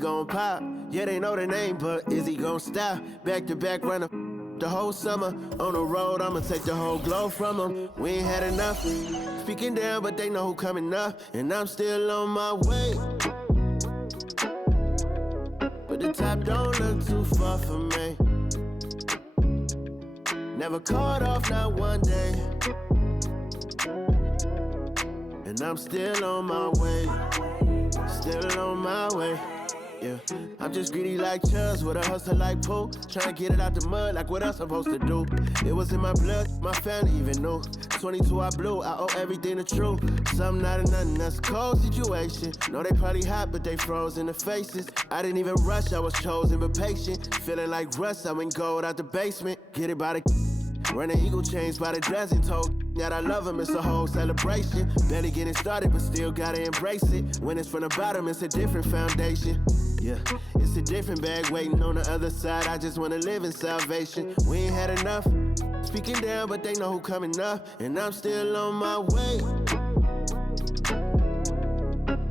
gon' pop? Yeah, they know the name, but is he gon' stop? Back to back runner the whole summer. On the road, I'ma take the whole glow from them. We ain't had enough. Speaking down, but they know who coming up. And I'm still on my way. But the top don't look too far for me. Never caught off, not one day. And I'm still on my way. Still on my way. Yeah, I'm just greedy like Chuz with a hustle like Pooh. Tryna get it out the mud like what else I'm supposed to do. It was in my blood, my family even knew. 22 I blew, I owe everything to true. Something out of nothing, that's a cold situation. Know they probably hot, but they froze in the faces. I didn't even rush, I was chosen but patient. Feeling like Russ, I went gold out the basement. Get it by the running eagle chains by the dozen. Told that I love him, it's a whole celebration. Barely getting started, but still gotta embrace it. When it's from the bottom, it's a different foundation. Yeah, it's a different bag waiting on the other side. I just wanna live in salvation. We ain't had enough. Speaking down, but they know who coming up. And I'm still on my way.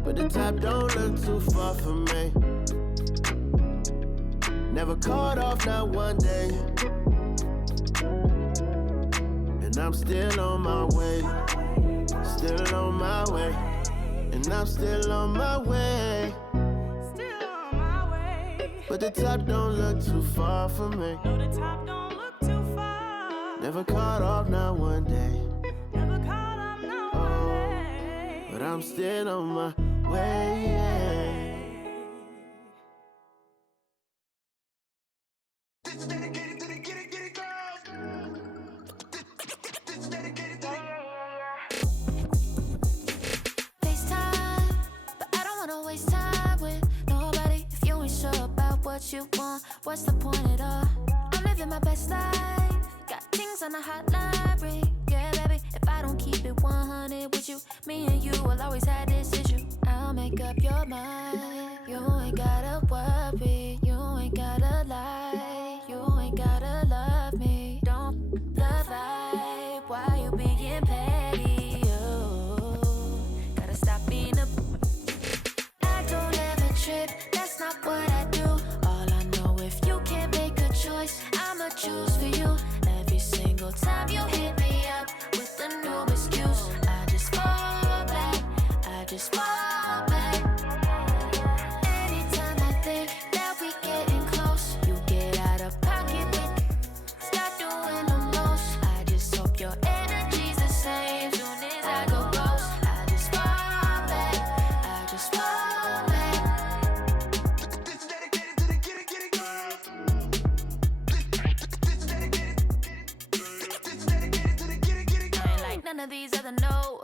But the top don't look too far for me. Never caught off, not one day. And I'm still on my way. Still on my way. And I'm still on my way. But the top don't look too far for me. No, the top don't look too far. Never caught off, not one day. Never caught off, not one day. But I'm still on my way. This is dedicated to the get it girls. This is dedicated to FaceTime, but I don't wanna waste time with nobody if you ain't sure about what you want. What's the point at all? I'm living my best life. Got things on the hotline ring. Yeah, baby, if I don't keep it 100 with you, me and you will always have this issue. I'll make up your mind. You ain't gotta worry. You ain't gotta lie. You ain't gotta love me. Don't the vibe. Why you being petty? You gotta stop being a. I don't ever trip. That's not what I do. All I know, if you can't make a choice, I'ma choose for you. Every single time you hit me up with a new excuse, I just fall back. I just fall back. Anytime I think that we getting close, you get out of pocket with. Stop doing the most. I just hope your energy's the same. Soon as I go ghost, I just fall back. I just fall back. This is dedicated to the get it girls. This is dedicated to the get it girls. I ain't like none of these other no.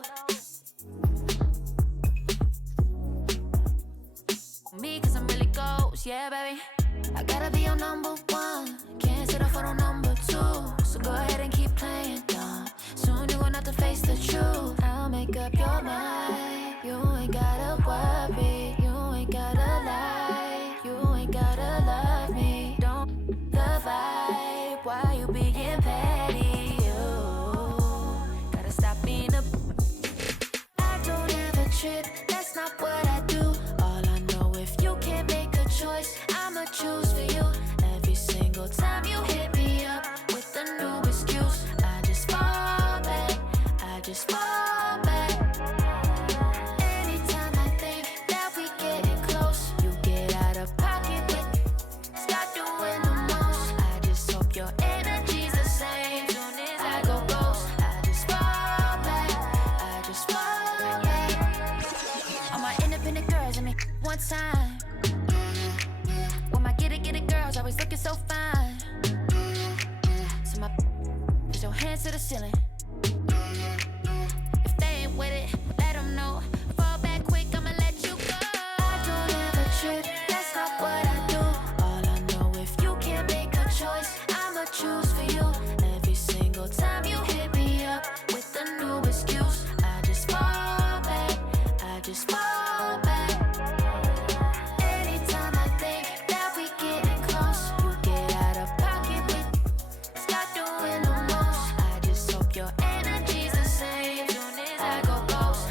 Me, cause I'm really ghost, yeah, baby. I gotta be your number one. Can't settle for no number two. So go ahead and keep playing dumb. Soon you gonna have to face the truth. I'll make up your mind. You ain't gotta worry. You ain't gotta lie. You ain't gotta love me. Don't the vibe. Why you being petty? You gotta stop being a. I don't ever trip. That's not what I do. All I know, if you can't make a choice, I'ma choose for you. Every single time you hit me up with a new excuse, I just fall back. I just fall back. Anytime I think that we getting close, you get out of pocket with. Stop doing the most. I just hope your energy's the same. Soon as I go ghost, I just fall back. I just fall back. All my independent girls, I mean, one time. When my get it girls always looking so fine. So my put your hands to the ceiling. If they ain't with it, let them know. Fall back quick, I'ma let you go. I don't ever trip, that's not what I do. All I know, if you can't make a choice, I'ma choose for you. Every single time you hit me up with a new excuse, I just fall back. I just fall back. Anytime I think that we getting close, you get out of pocket with. Stop doing the most. I just hope your energy's the same. Soon as I go ghost,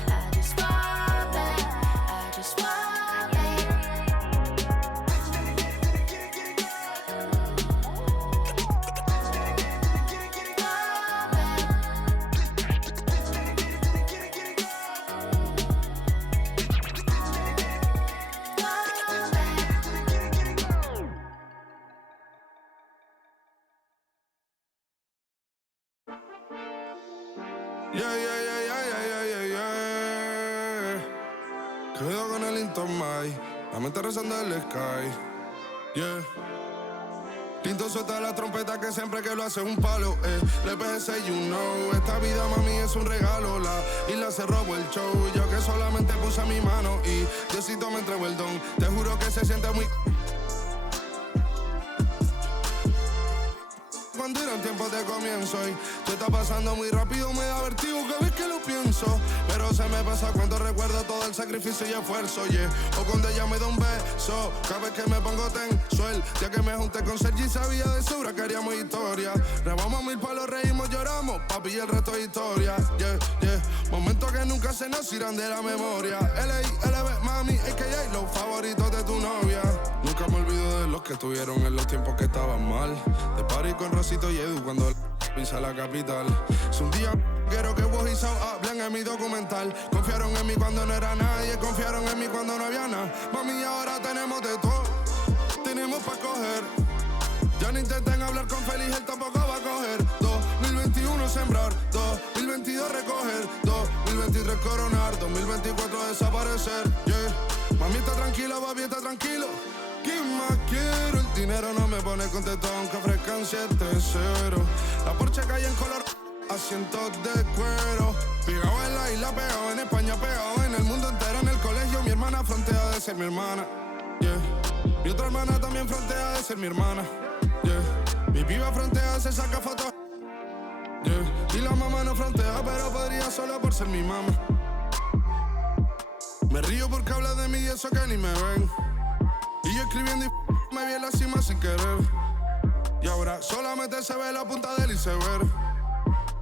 Cuidado con el Champagnie, la mente rezando el sky. Yeah. Tinto suelta la trompeta que siempre que lo hace es un palo, Le PSA, you know, esta vida mami es un regalo. La isla se robó el show, yo que solamente puse mi mano y Diosito me entregó el don. Te juro que se siente muy... Cuando eran tiempos de comienzo y tú estás pasando muy rápido, me da vertigo cada vez que lo pienso. Pero se me pasa cuando recuerdo todo el sacrificio y esfuerzo, yeah. O cuando ella me da un beso, cada vez que me pongo tenso. El día que me junté con Sergi sabía de sobra que haríamos historia. Rebamos 1000 palos, reímos, lloramos, papi, y el resto es historia, yeah, yeah. Momentos que nunca se nos irán de la memoria. LB, mami, a.k.a. los favoritos de tu novia. Nunca me olvido de los que estuvieron en los tiempos que estaban mal. De party con Rosito y Edu cuando pisa la capital. Es un día quiero que vos y Sao hablen en mi documental. Confiaron en mí cuando no era nadie, confiaron en mí cuando no había nada. Mami, ahora tenemos de todo, tenemos pa' coger. Ya no intenten hablar con Feliz, él tampoco va a coger. 2021 sembrar, 2022 recoger, 2023 coronar, 2024 desaparecer, yeah. Mami está tranquila, papi está tranquilo. ¿Qué más quiero? El dinero no me pone contento aunque ofrezcan 7-0. La Porsche cae en color, asientos de cuero. Pegado en la isla, pegado en España, pegado en el mundo entero. En el colegio mi hermana frontea de ser mi hermana, yeah. Mi otra hermana también frontea de ser mi hermana, yeah. Mi piba frontea, se saca fotos, yeah. Y la mamá no frontea, pero podría solo por ser mi mamá. Me río porque habla de mí y eso que ni me ven. Y yo escribiendo y me vi en la cima sin querer. Y ahora solamente se ve la punta del iceberg.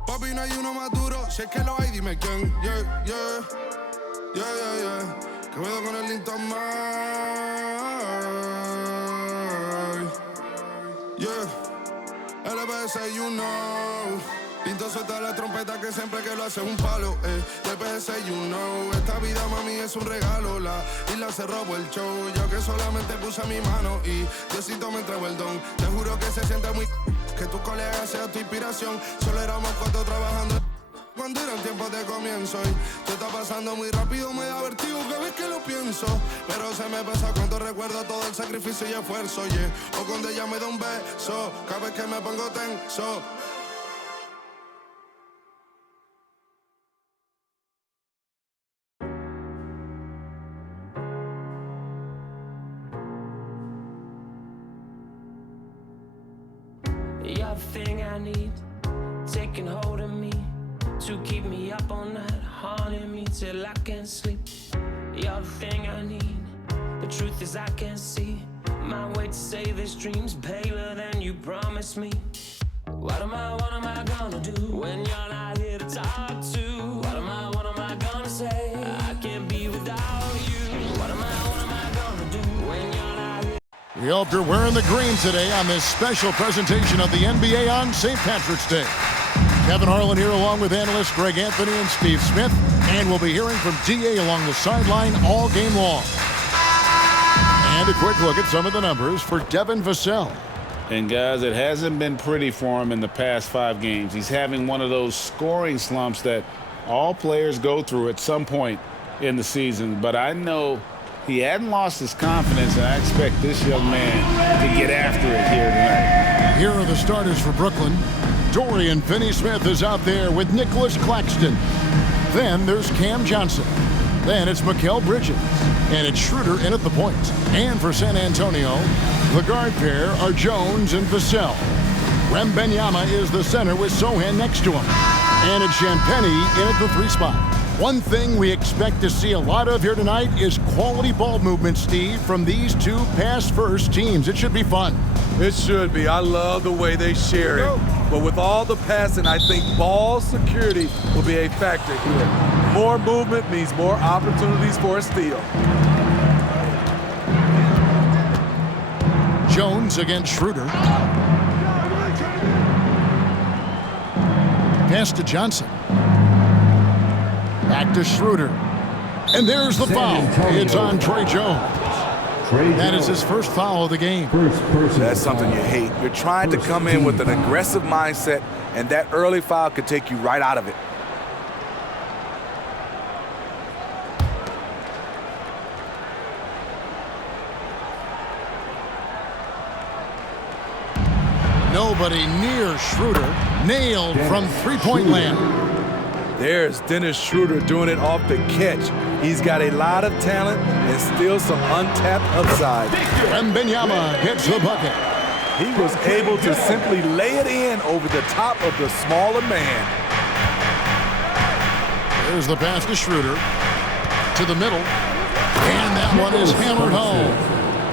Papi, no hay uno más duro, si es que lo hay, dime quién. Yeah, yeah, yeah, yeah, yeah. Que veo con el Champagnie. Yeah, LBS, you know. Tinto suelta la trompeta que siempre que lo hace es un palo, LBS, you know. Esta vida, mami, es un regalo. La isla se robó el show, yo que solamente puse mi mano y Diosito me entregó el don. Te juro que se siente muy... que tu colega sea tu inspiración. Solo éramos 4 trabajando cuando eran tiempos de comienzo y tú estás pasando muy rápido, me da vertigo cada vez que lo pienso. Pero se me pasa cuando recuerdo todo el sacrificio y esfuerzo, yeah. O cuando ella me da un beso, cada vez que me pongo tenso. You're the thing I need, taking hold of me, to keep me up all night, haunting me till I can't sleep. You're the thing I need, the truth is I can't see my way to say this dream's paler than you promised me. What am I gonna do when you're not here to talk to? What am I gonna say? I can't be without you. What am I gonna do when you're not here? We hope you're wearing the green today on this special presentation of the NBA on St. Patrick's Day. Kevin Harlan here along with analysts Greg Anthony and Steve Smith, and we'll be hearing from DA along the sideline all game long. And a quick look at some of the numbers for Devin Vassell. And guys, it hasn't been pretty for him in the past 5 games. He's having one of those scoring slumps that all players go through at some point in the season. But I know he hadn't lost his confidence, and I expect this young man to get after it here tonight. Here are the starters for Brooklyn. Dorian Finney-Smith is out there with Nicholas Claxton. Then there's Cam Johnson. Then it's Mikal Bridges. And it's Schroeder in at the point. And for San Antonio, the guard pair are Jones and Vassell. Wembanyama is the center with Sohan next to him. And it's Champagnie in at the 3 spot. One thing we expect to see a lot of here tonight is quality ball movement, Steve, from these 2 pass-first teams. It should be fun. It should be. I love the way they share it. But with all the passing, I think ball security will be a factor here. More movement means more opportunities for a steal. Jones against Schroeder. Pass to Johnson. Back to Schroeder. And there's the foul. It's on Trey Jones. That is his first foul of the game. That's something you hate. You're trying to come in with an aggressive mindset, and that early foul could take you right out of it. Nobody near Schroeder. Nailed from three-point land. There's Dennis Schroeder doing it off the catch. He's got a lot of talent and still some untapped upside. Wembanyama gets the bucket. He was able to simply lay it in over the top of the smaller man. There's the pass to Schroeder. To the middle. And that one is hammered home.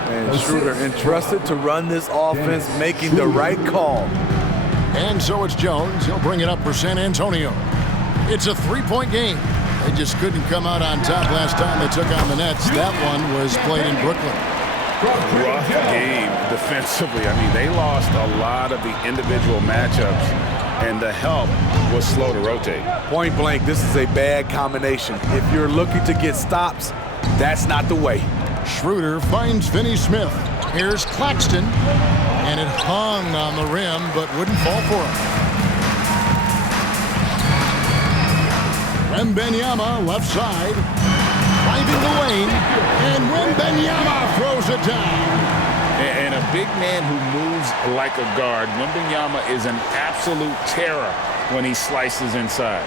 And Schroeder entrusted to run this offense, making the right call. And so it's Jones. He'll bring it up for San Antonio. It's a three-point game. They just couldn't come out on top last time they took on the Nets. That one was played in Brooklyn. Rough game defensively. I mean, they lost a lot of the individual matchups, and the help was slow to rotate. Point blank, this is a bad combination. If you're looking to get stops, that's not the way. Schroeder finds Finney Smith. Here's Claxton. And it hung on the rim, but wouldn't fall for him. Wembanyama, left side. Driving the lane. And Wembanyama throws it down. And a big man who moves like a guard. Wembanyama is an absolute terror when he slices inside.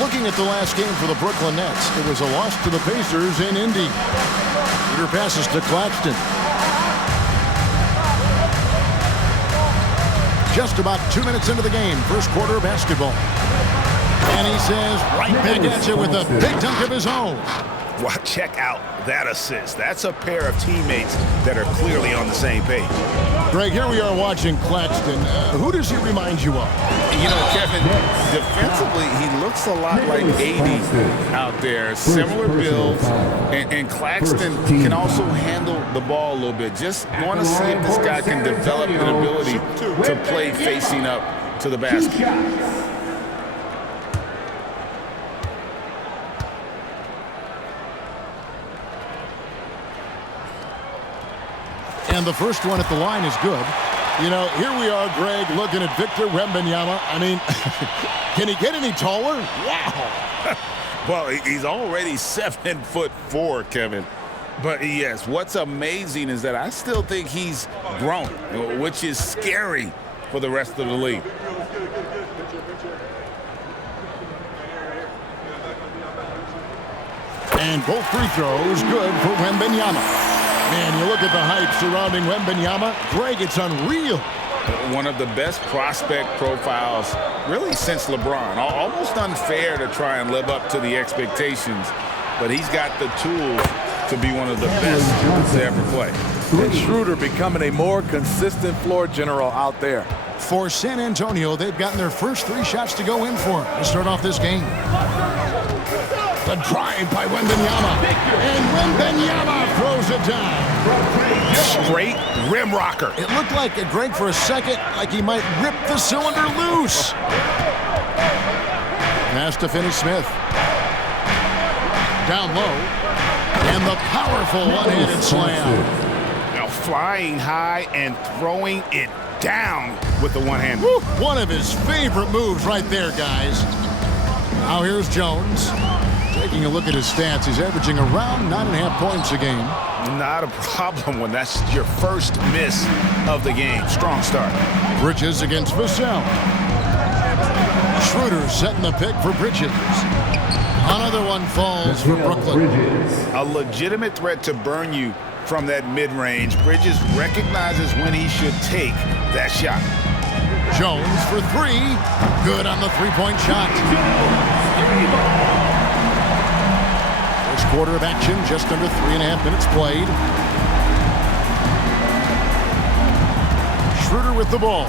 Looking at the last game for the Brooklyn Nets, it was a loss to the Pacers in Indy. Peter passes to Claxton. Just about 2 minutes into the game, first quarter of basketball. And he says right back at you with a big dunk of his own. Well, check out that assist. That's a pair of teammates that are clearly on the same page. Greg, here we are watching Claxton. Who does he remind you of? You know, Kevin, defensively, he looks a lot like AD out there. Similar builds, and Claxton can also handle the ball a little bit. Just want to see if this guy can develop an ability to play facing up to the basket. And the first one at the line is good. You know, here we are, Greg, looking at Victor Wembanyama. I mean, can he get any taller? Wow. Well, he's already 7'4", Kevin. But yes, what's amazing is that I still think he's grown, which is scary for the rest of the league. And both free throws good for Wembanyama. Man, you look at the hype surrounding Wembanyama. Greg, it's unreal. One of the best prospect profiles really since LeBron. Almost unfair to try and live up to the expectations, but he's got the tools to be one of the best to ever play. And Schroeder becoming a more consistent floor general out there. For San Antonio, they've gotten their first 3 shots to go in for him to start off this game. The drive by Wembanyama. And Wembanyama throws it down. Straight rim rocker. It looked like, Greg, for a second, like he might rip the cylinder loose. Pass to Finney Smith. Down low. And the powerful one-handed slam. Now flying high and throwing it down with the one hand. Woo, one of his favorite moves right there, guys. Now here's Jones. Taking a look at his stats, he's averaging around 9.5 points a game. Not a problem when that's your first miss of the game. Strong start. Bridges against Vassell. Schroeder setting the pick for Bridges. Another one falls for Brooklyn. A legitimate threat to burn you from that mid-range. Bridges recognizes when he should take that shot. Jones for 3. Good on the three-point shot. First quarter of action, just under 3.5 minutes played. Schroeder with the ball.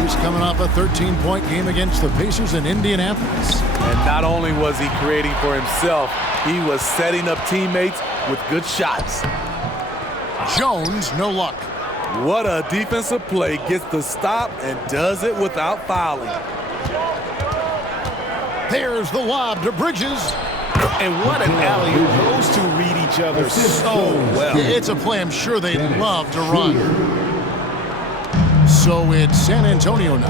He's coming off a 13-point game against the Pacers in Indianapolis. And not only was he creating for himself, he was setting up teammates with good shots. Jones, no luck. What a defensive play. Gets the stop and does it without fouling. There's the lob to Bridges. And what an alley-oop. Those two read each other so well. It's a play I'm sure they'd love to run. So it's San Antonio now.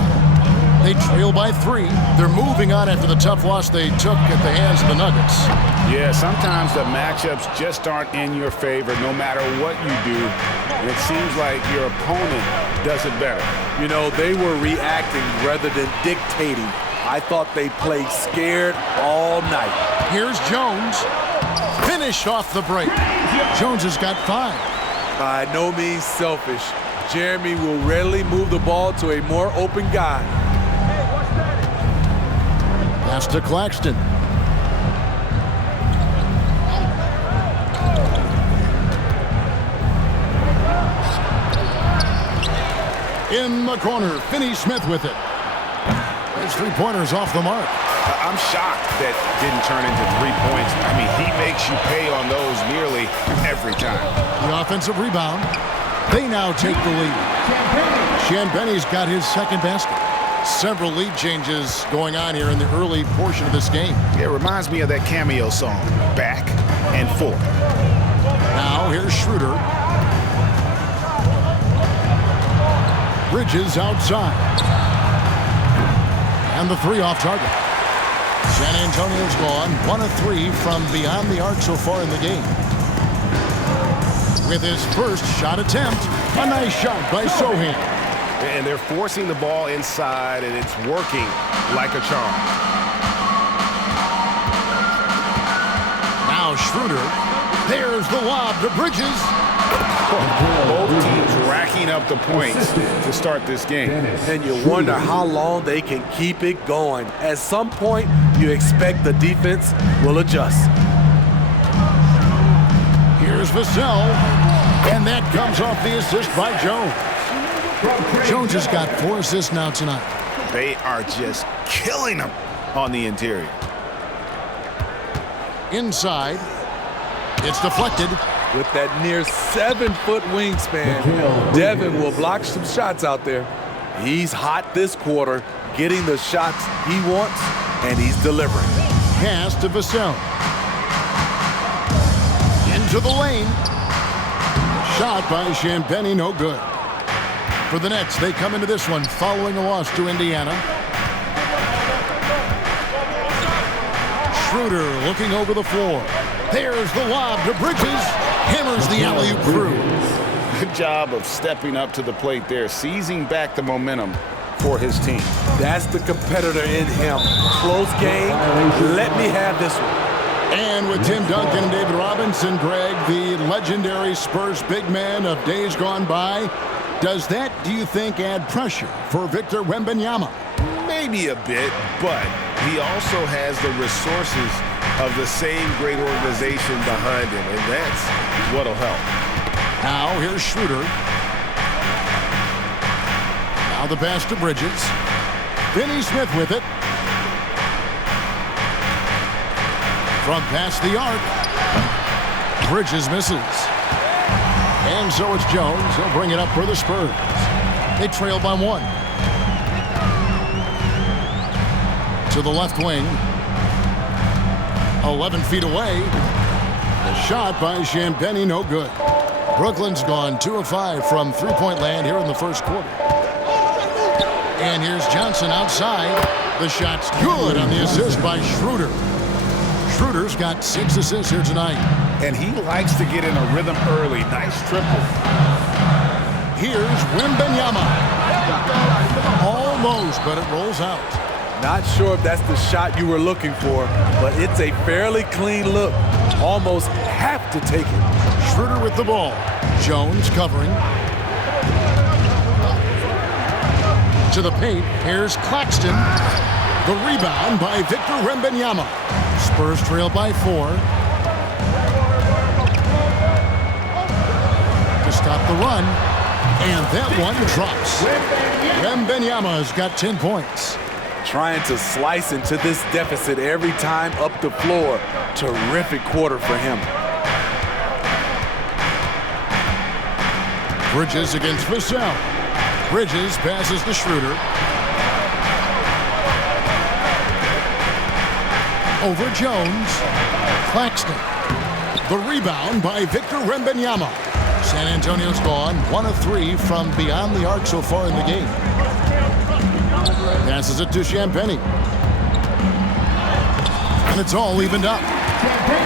They trail by 3. They're moving on after the tough loss they took at the hands of the Nuggets. Yeah, sometimes the matchups just aren't in your favor no matter what you do. And it seems like your opponent does it better. You know, they were reacting rather than dictating. I thought they played scared all night. Here's Jones. Finish off the break. Jones has got 5. By no means selfish. Jeremy will rarely move the ball to a more open guy. Pass to Claxton. In the corner, Finney-Smith with it. His 3-pointers off the mark. I'm shocked that didn't turn into 3 points. I mean, he makes you pay on those nearly every time. The offensive rebound. They now take the lead. Champagnie's got his second basket. Several lead changes going on here in the early portion of this game. It reminds me of that Cameo song, Back and Forth. Now here's Schroeder. Bridges outside. And the 3 off target. San Antonio's gone 1 of 3 from beyond the arc so far in the game. With his first shot attempt, a nice shot by Sohan. And they're forcing the ball inside, and it's working like a charm. Now Schroeder. There's the lob to Bridges. Both teams racking up the points to start this game. And you wonder how long they can keep it going. At some point, you expect the defense will adjust. Here's Vassell. And that comes off the assist by Jones. Jones has got 4 assists now tonight. They are just killing them on the interior. Inside. It's deflected. With that near 7-foot wingspan, Devin will block some shots out there. He's hot this quarter, getting the shots he wants, and he's delivering. Pass to Vassell. Into the lane. Shot by Champagnie, no good. For the Nets, they come into this one following a loss to Indiana. Schroeder looking over the floor. There's the lob to Bridges. Hammers the alley-oop through. Good job of stepping up to the plate there, seizing back the momentum for his team. That's the competitor in him. Close game. Let me have this one. And with Tim Duncan and David Robinson, Greg, the legendary Spurs big man of days gone by, does that, do you think, add pressure for Victor Wembanyama? Maybe a bit, but he also has the resources of the same great organization behind him, and that's what'll help. Now here's Schroeder. Now the pass to Bridges. Finney-Smith with it. From past the arc. Bridges misses. And so it's Jones. He'll bring it up for the Spurs. They trail by 1. To the left wing. 11 feet away. The shot by Champagnie, no good. Brooklyn's gone 2 of 5 from three-point land here in the first quarter. And here's Johnson outside. The shot's good on the assist by Schroeder. Schroeder's got 6 assists here tonight. And he likes to get in a rhythm early. Nice triple. Here's Wembanyama. Almost, but it rolls out. Not sure if that's the shot you were looking for, but it's a fairly clean look. Almost have to take it. Schroeder with the ball. Jones covering. To the paint. Here's Claxton. The rebound by Victor Wembanyama. Spurs trail by 4. To stop the run. And that one drops. Wembanyama's got 10 points. Trying to slice into this deficit every time up the floor. Terrific quarter for him. Bridges against Vassell. Bridges passes to Schroeder. Over Jones. Claxton. The rebound by Victor Wembanyama. San Antonio's gone 1 of 3 from beyond the arc so far in the game. Passes it to Champagnie. And it's all evened up.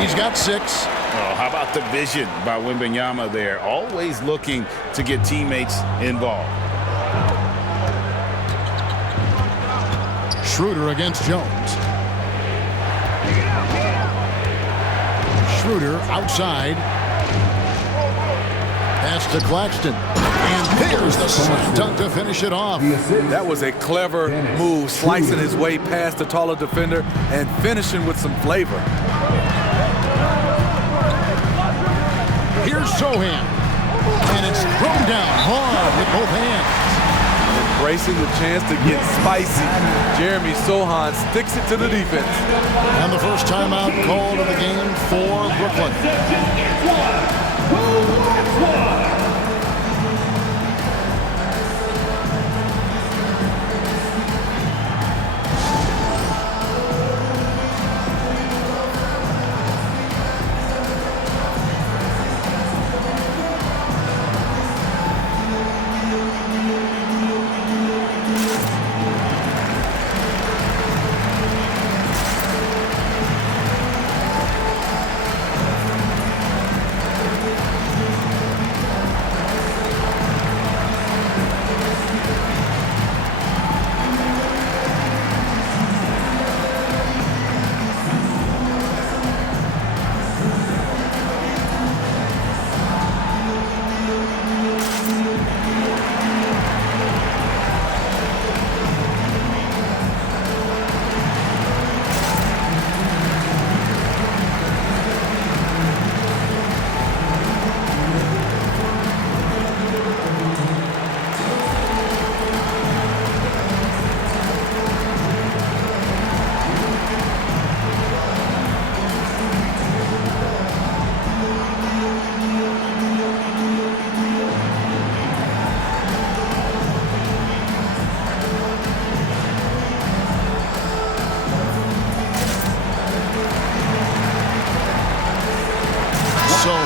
He's got 6. Oh, how about the vision by Wembanyama there? Always looking to get teammates involved. Schroeder against Jones. Schroeder outside. Pass to Claxton. And there's the slam dunk to finish it off. That was a clever move, slicing his way past the taller defender and finishing with some flavor. Here's Sohan. And it's thrown down hard with both hands. Embracing the chance to get spicy. Jeremy Sohan sticks it to the defense. And the first timeout called of the game for Brooklyn.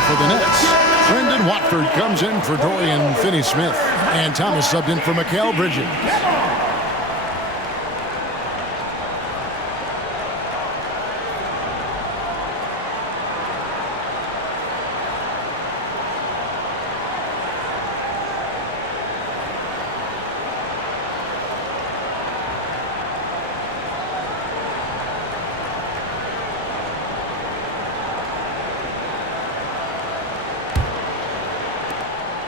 For the Nets, Brendan Watford comes in for Dorian Finney-Smith, and Thomas subbed in for Mikal Bridges.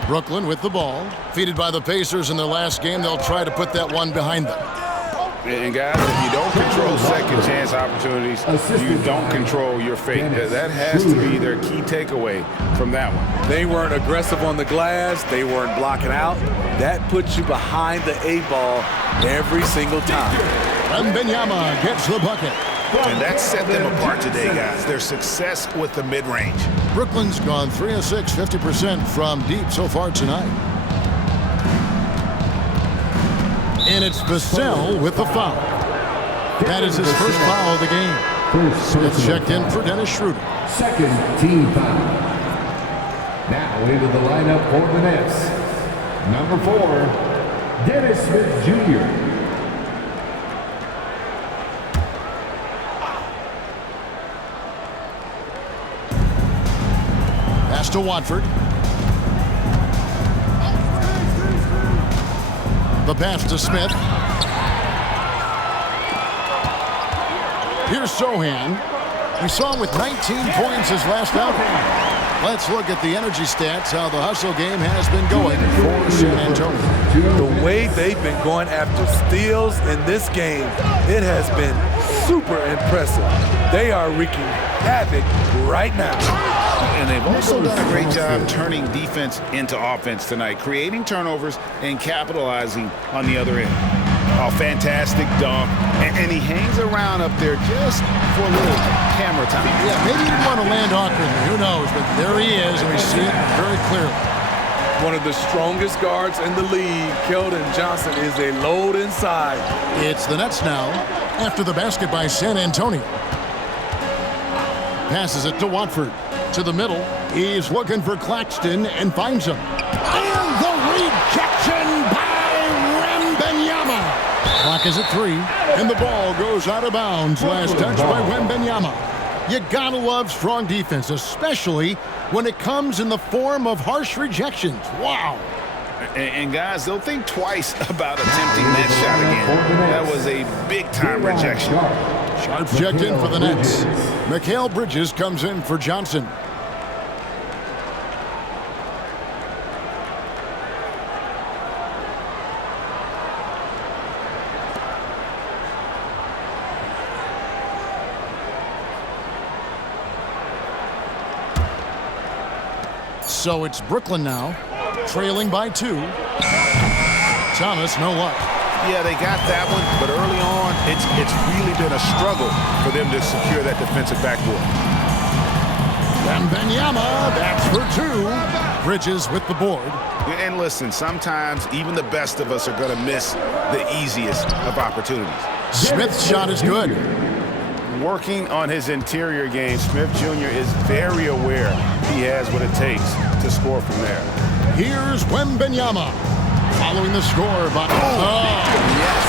Brooklyn with the ball. Defeated by the Pacers in their last game, they'll try to put that one behind them. And guys, if you don't control second chance opportunities, you don't control your fate. That has to be their key takeaway from that one. They weren't aggressive on the glass. They weren't blocking out. That puts you behind the 8-ball every single time. Wembanyama gets the bucket. And that set them apart today, guys. Their success with the mid-range. Brooklyn's gone 3 of 6, 50% from deep so far tonight. And it's Vassell with the foul. That is his first foul of the game. Smith checked in for Dennis Schroeder. Second team foul. Now into the lineup for the Nets. Number 4, Dennis Smith Jr. To Watford. The pass to Smith. Here's Sohan. We saw him with 19 points his last outing. Let's look at the energy stats, how the hustle game has been going for San Antonio. The way they've been going after steals in this game, it has been super impressive. They are wreaking havoc right now. And they've also done a great job turning defense into offense tonight, creating turnovers and capitalizing on the other end. A fantastic dunk, and he hangs around up there just for a little camera time. Yeah, maybe he didn't want to land awkwardly, who knows, but there he is, and we see it very clearly. One of the strongest guards in the league, Keldon Johnson, is a load inside. It's the Nets now, after the basket by San Antonio. Passes it to Watford. To the middle, he's looking for Claxton and finds him. And the rejection by Wembanyama. Clock Clock is at 3, and the ball goes out of bounds. Last touch by Wembanyama. You gotta love strong defense, especially when it comes in the form of harsh rejections. Wow. And guys, they'll think twice about attempting that shot again. That was a big-time rejection. Sharp checked in for the Nets. Mikal Bridges comes in for Johnson. So it's Brooklyn now, trailing by 2. Thomas, no luck. Yeah, they got that one, but early on, it's really been a struggle for them to secure that defensive backboard. Wembanyama, that's for 2. Bridges with the board. And listen, sometimes even the best of us are going to miss the easiest of opportunities. Smith's shot is good. Working on his interior game, Smith Jr. is very aware he has what it takes to score from there. Here's Wembanyama. Following the score by... Yes.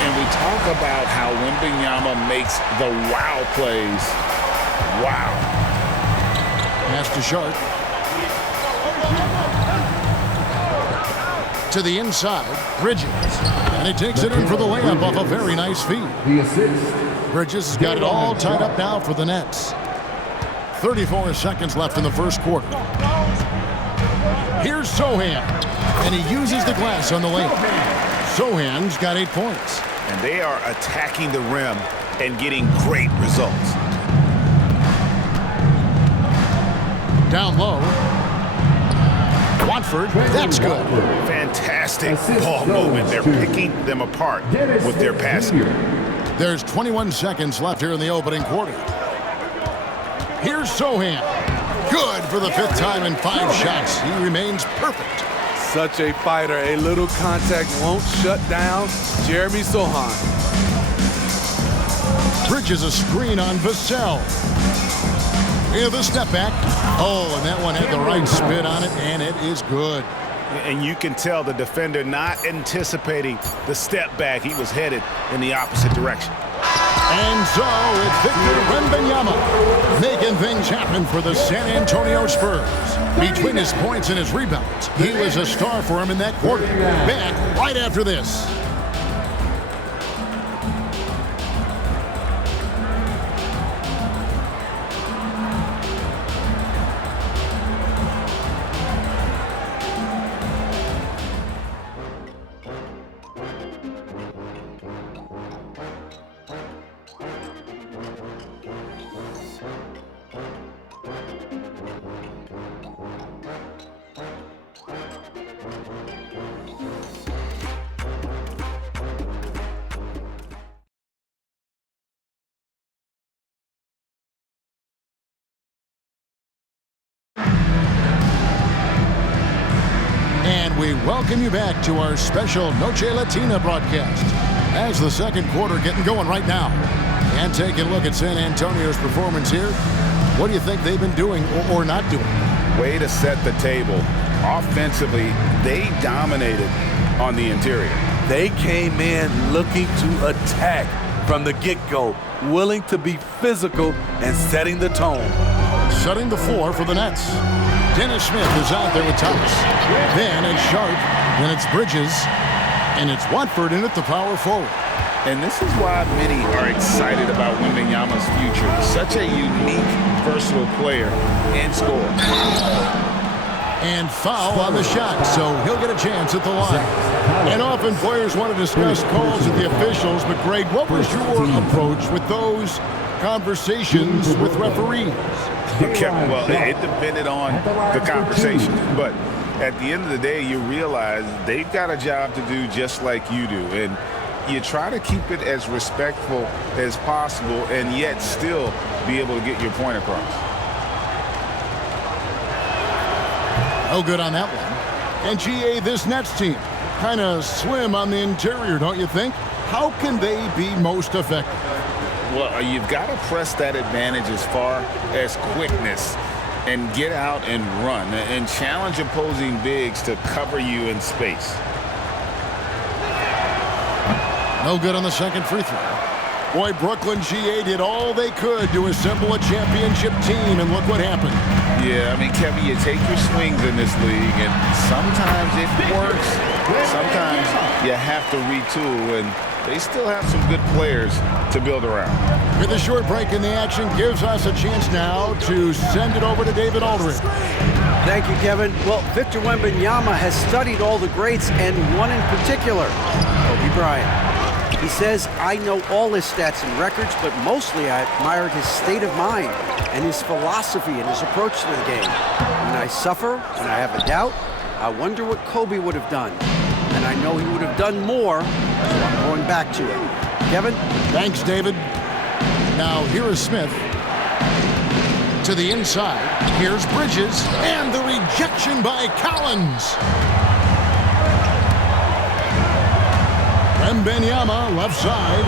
And we talk about how Wembanyama makes the wow plays. Wow. Pass to Sharp. To the inside, Bridges. And he takes it in for the layup off a very nice feed. The assist. Bridges has got it all tied up now for the Nets. 34 seconds left in the first quarter. Here's Sohan. And he uses the glass on the layup. Sohan's got 8 points. And they are attacking the rim and getting great results. Down low. Watford, that's good. Fantastic ball movement. They're picking them apart with their passing. There's 21 seconds left here in the opening quarter. Here's Sohan. Good for the 5th time in 5 shots. He remains perfect. Such a fighter. A little contact won't shut down Jeremy Sohan. Bridges a screen on Vassell. With a step back. Oh, and that one had the right spin on it, and it is good. And you can tell the defender not anticipating the step back. He was headed in the opposite direction. And so it's Victor Wembanyama making things happen for the San Antonio Spurs. Between his points and his rebounds, he was a star for him in that quarter. Back right after this. We welcome you back to our special Noche Latina broadcast. As the second quarter getting going right now. And taking a look at San Antonio's performance here. What do you think they've been doing or not doing? Way to set the table. Offensively, they dominated on the interior. They came in looking to attack from the get-go, willing to be physical and setting the tone. Setting the floor for the Nets. Dennis Smith is out there with Thomas. Then it's Sharp, then it's Bridges, and it's Watford in at the power forward. And this is why many are excited about Wembanyama's future. Such a unique, versatile player and scorer. And foul on the shot, so he'll get a chance at the line. And often players want to discuss calls with the officials, but Greg, what was your approach with those conversations with referees? Okay, well, it depended on the conversation, but at the end of the day, you realize they've got a job to do just like you do, and you try to keep it as respectful as possible and yet still be able to get your point across. Oh, good on that one. And GA, this Nets team, kind of slim on the interior, don't you think? How can they be most effective? Well, you've got to press that advantage as far as quickness and get out and run and challenge opposing bigs to cover you in space. No good on the second free throw. Boy, Brooklyn GA did all they could to assemble a championship team, and look what happened. Yeah, I mean, Kevin, you take your swings in this league, and sometimes it works. Sometimes you have to retool, and they still have some good players to build around. With a short break in the action, gives us a chance now to send it over to David Aldridge. Thank you, Kevin. Well, Victor Wembanyama has studied all the greats, and one in particular, Kobe Bryant. He says, I know all his stats and records, but mostly I admired his state of mind and his philosophy and his approach to the game. When I suffer, when I have a doubt, I wonder what Kobe would have done. And I know he would have done more, so I'm going back to it. Kevin? Thanks, David. Now, here is Smith. To the inside. Here's Bridges. And the rejection by Collins. Wembanyama, left side.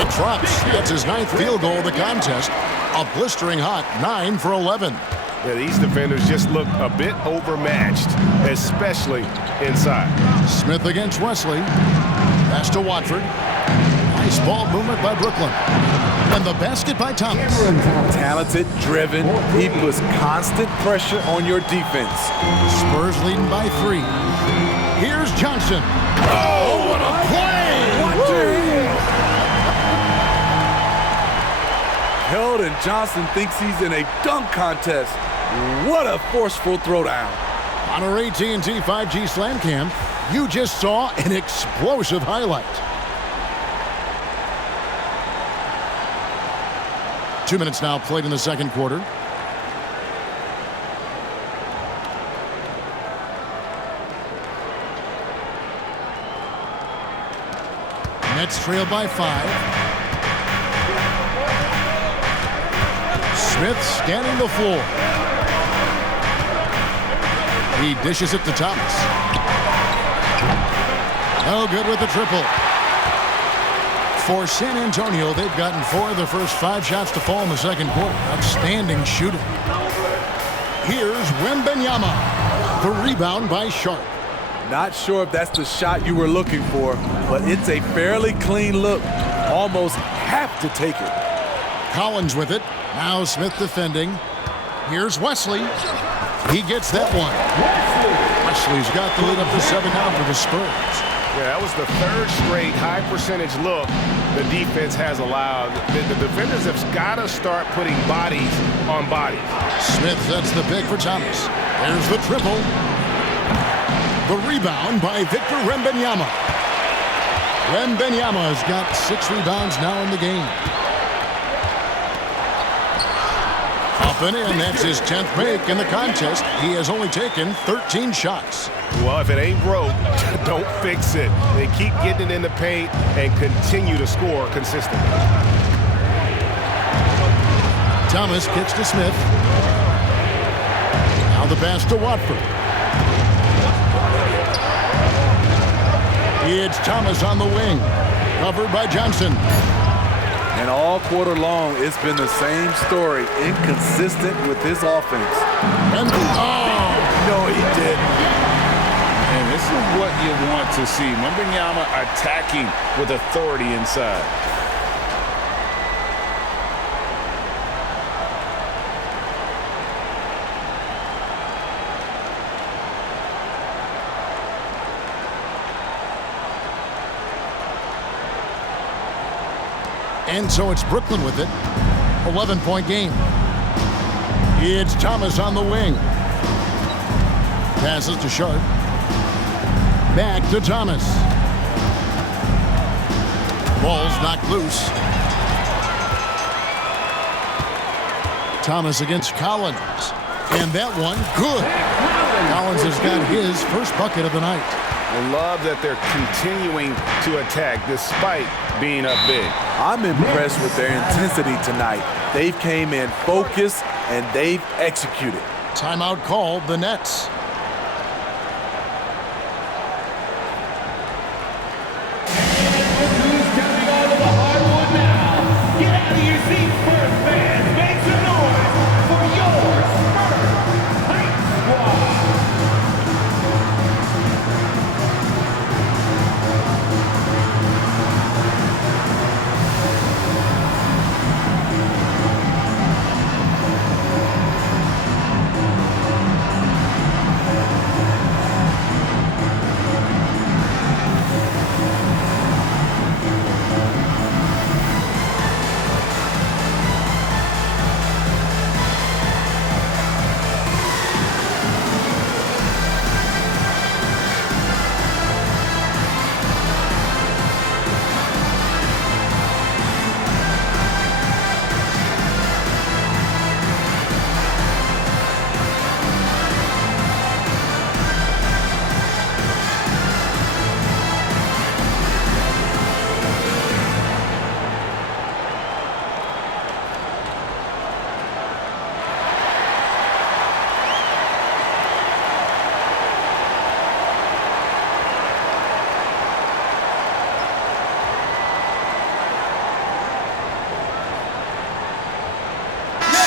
It drops. That's his 9th field goal of the contest. A blistering hot 9 for 11. Yeah, these defenders just look a bit overmatched, especially inside. Smith against Wesley. Pass to Watford. Nice ball movement by Brooklyn. And the basket by Thomas. Talented, driven. He puts constant pressure on your defense. Spurs leading by 3. Here's Johnson. Oh, what a play! Keldon Johnson thinks he's in a dunk contest. What a forceful throwdown. On our AT&T 5G Slam Cam, you just saw an explosive highlight. 2 minutes now played in the second quarter. Nets trail by 5. Smith scanning the floor. He dishes it to Thomas. No good with the triple. For San Antonio, they've gotten 4 of the first 5 shots to fall in the second quarter. Outstanding shooting. Here's Wembanyama. The rebound by Sharp. Not sure if that's the shot you were looking for, but it's a fairly clean look. Almost have to take it. Collins with it. Now Smith defending. Here's Wesley. He gets that one. Wesley's got the lead up to 7 now for the Spurs. Yeah, that was the 3rd straight high percentage look the defense has allowed. The defenders have got to start putting bodies on bodies. Smith sets the pick for Thomas. There's the triple. The rebound by Victor Wembanyama. Wembanyama has got 6 rebounds now in the game. Up and in, that's his 10th make in the contest. He has only taken 13 shots. Well, if it ain't broke, don't fix it. They keep getting it in the paint and continue to score consistently. Thomas kicks to Smith. Now the pass to Watford. It's Thomas on the wing. Covered by Johnson. And all quarter long, it's been the same story. Inconsistent with his offense. And no, he didn't. And this is what you want to see. Wembanyama attacking with authority inside. And so it's Brooklyn with it. 11-point game. It's Thomas on the wing. Passes to Sharp. Back to Thomas. Ball's knocked loose. Thomas against Collins. And that one, good. Collins has got his first bucket of the night. I love that they're continuing to attack despite being up big. I'm impressed with their intensity tonight. They've came in focused and they've executed. Timeout called, the Nets. Who's coming out of the hardwood now? Get out of your seats, Spurs fans. Make some noise for your Spurs Hype Squad.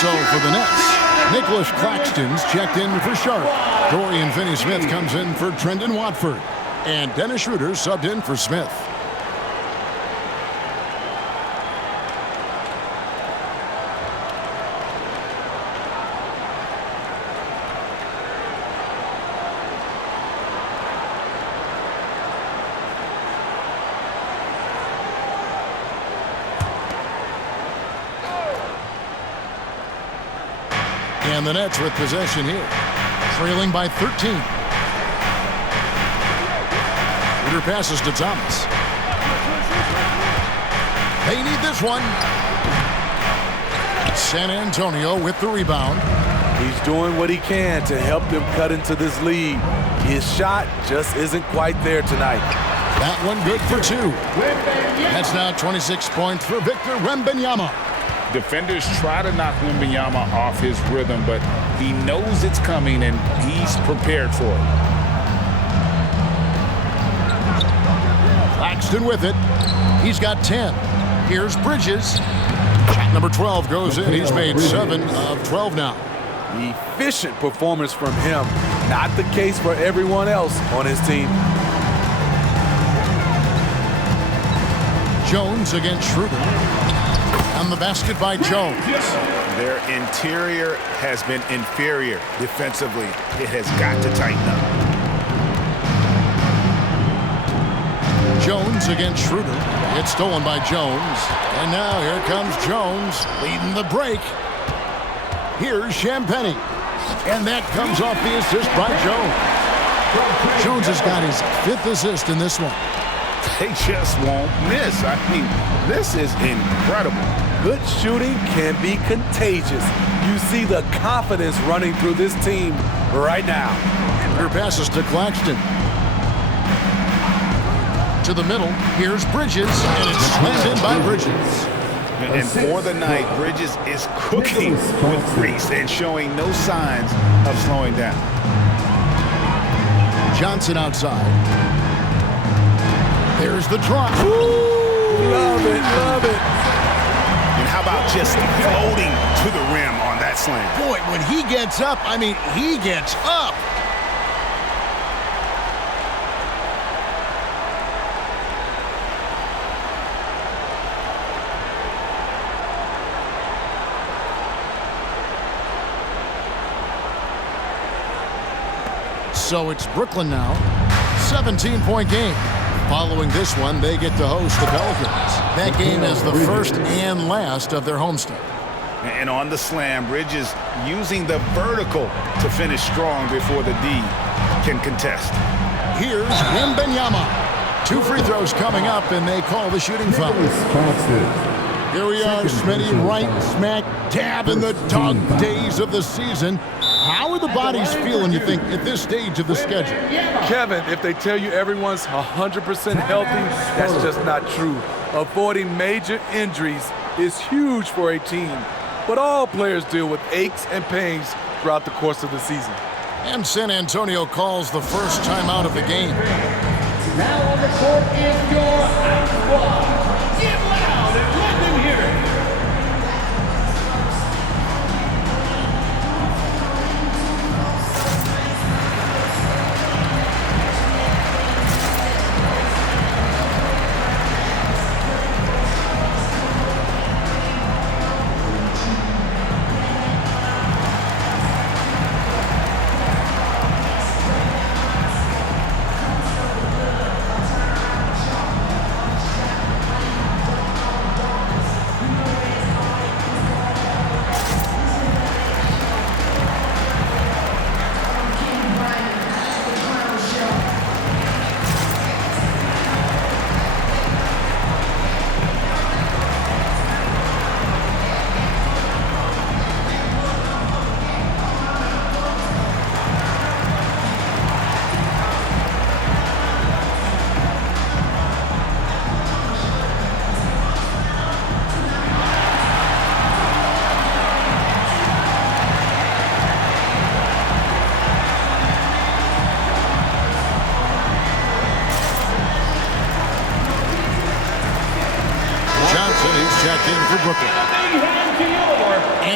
So for the Nets, Nicholas Claxton's checked in for Sharp. Dorian Finney-Smith comes in for Trendon Watford. And Dennis Schroeder subbed in for Smith. And the Nets with possession here, trailing by 13. Schroeder passes to Thomas. They need this one. San Antonio with the rebound. He's doing what he can to help them cut into this lead. His shot just isn't quite there tonight. That one good for 2. That's now 26 points for Victor Wembanyama. Defenders try to knock Wembanyama off his rhythm, but he knows it's coming and he's prepared for it. Claxton with it. He's got 10. Here's Bridges. Shot number 12 goes in. He's made 7 of 12 now. Efficient performance from him. Not the case for everyone else on his team. Jones against Schroeder. On the basket by Jones. Their interior has been inferior defensively. It has got to tighten up. Jones against Schroeder. It's stolen by Jones. And now here comes Jones leading the break. Here's Champagnie. And that comes off the assist by Jones. Jones has got his 5th assist in this one. They just won't miss. I mean, this is incredible. Good shooting can be contagious. You see the confidence running through this team right now. Here passes to Claxton. To the middle. Here's Bridges. And it's slammed in by Bridges. And for the night, Bridges is cooking with grease and showing no signs of slowing down. Johnson outside. There's the drop. Ooh, love it, love it. And how about just floating to the rim on that slam? Boy, when he gets up, I mean, he gets up. So it's Brooklyn now. 17-point game. Following this one, they get to host the Pelicans. That game is the first and last of their homestand. And on the slam, Bridges using the vertical to finish strong before the D can contest. Here's Wembanyama. 2 free throws coming up, and they call the shooting foul. Here we are, Smitty, right smack dab in the dog days of the season. How are the bodies feeling, you think, at this stage of the schedule? Kevin, if they tell you everyone's 100% healthy, that's just not true. Avoiding major injuries is huge for a team. But all players deal with aches and pains throughout the course of the season. And San Antonio calls the first timeout of the game. Now on the court is your high squad. Get loud and let them hear it.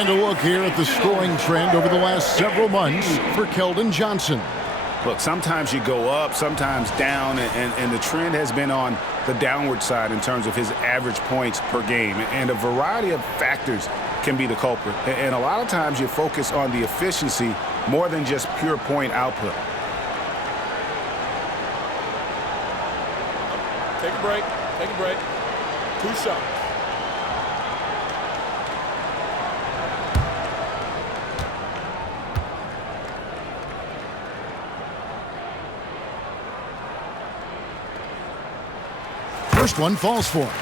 And a look here at the scoring trend over the last several months for Keldon Johnson. Look, sometimes you go up, sometimes down, and the trend has been on the downward side in terms of his average points per game. And a variety of factors can be the culprit. And a lot of times you focus on the efficiency more than just pure point output. Take a break. Take a break. 2 shots. First one falls for him.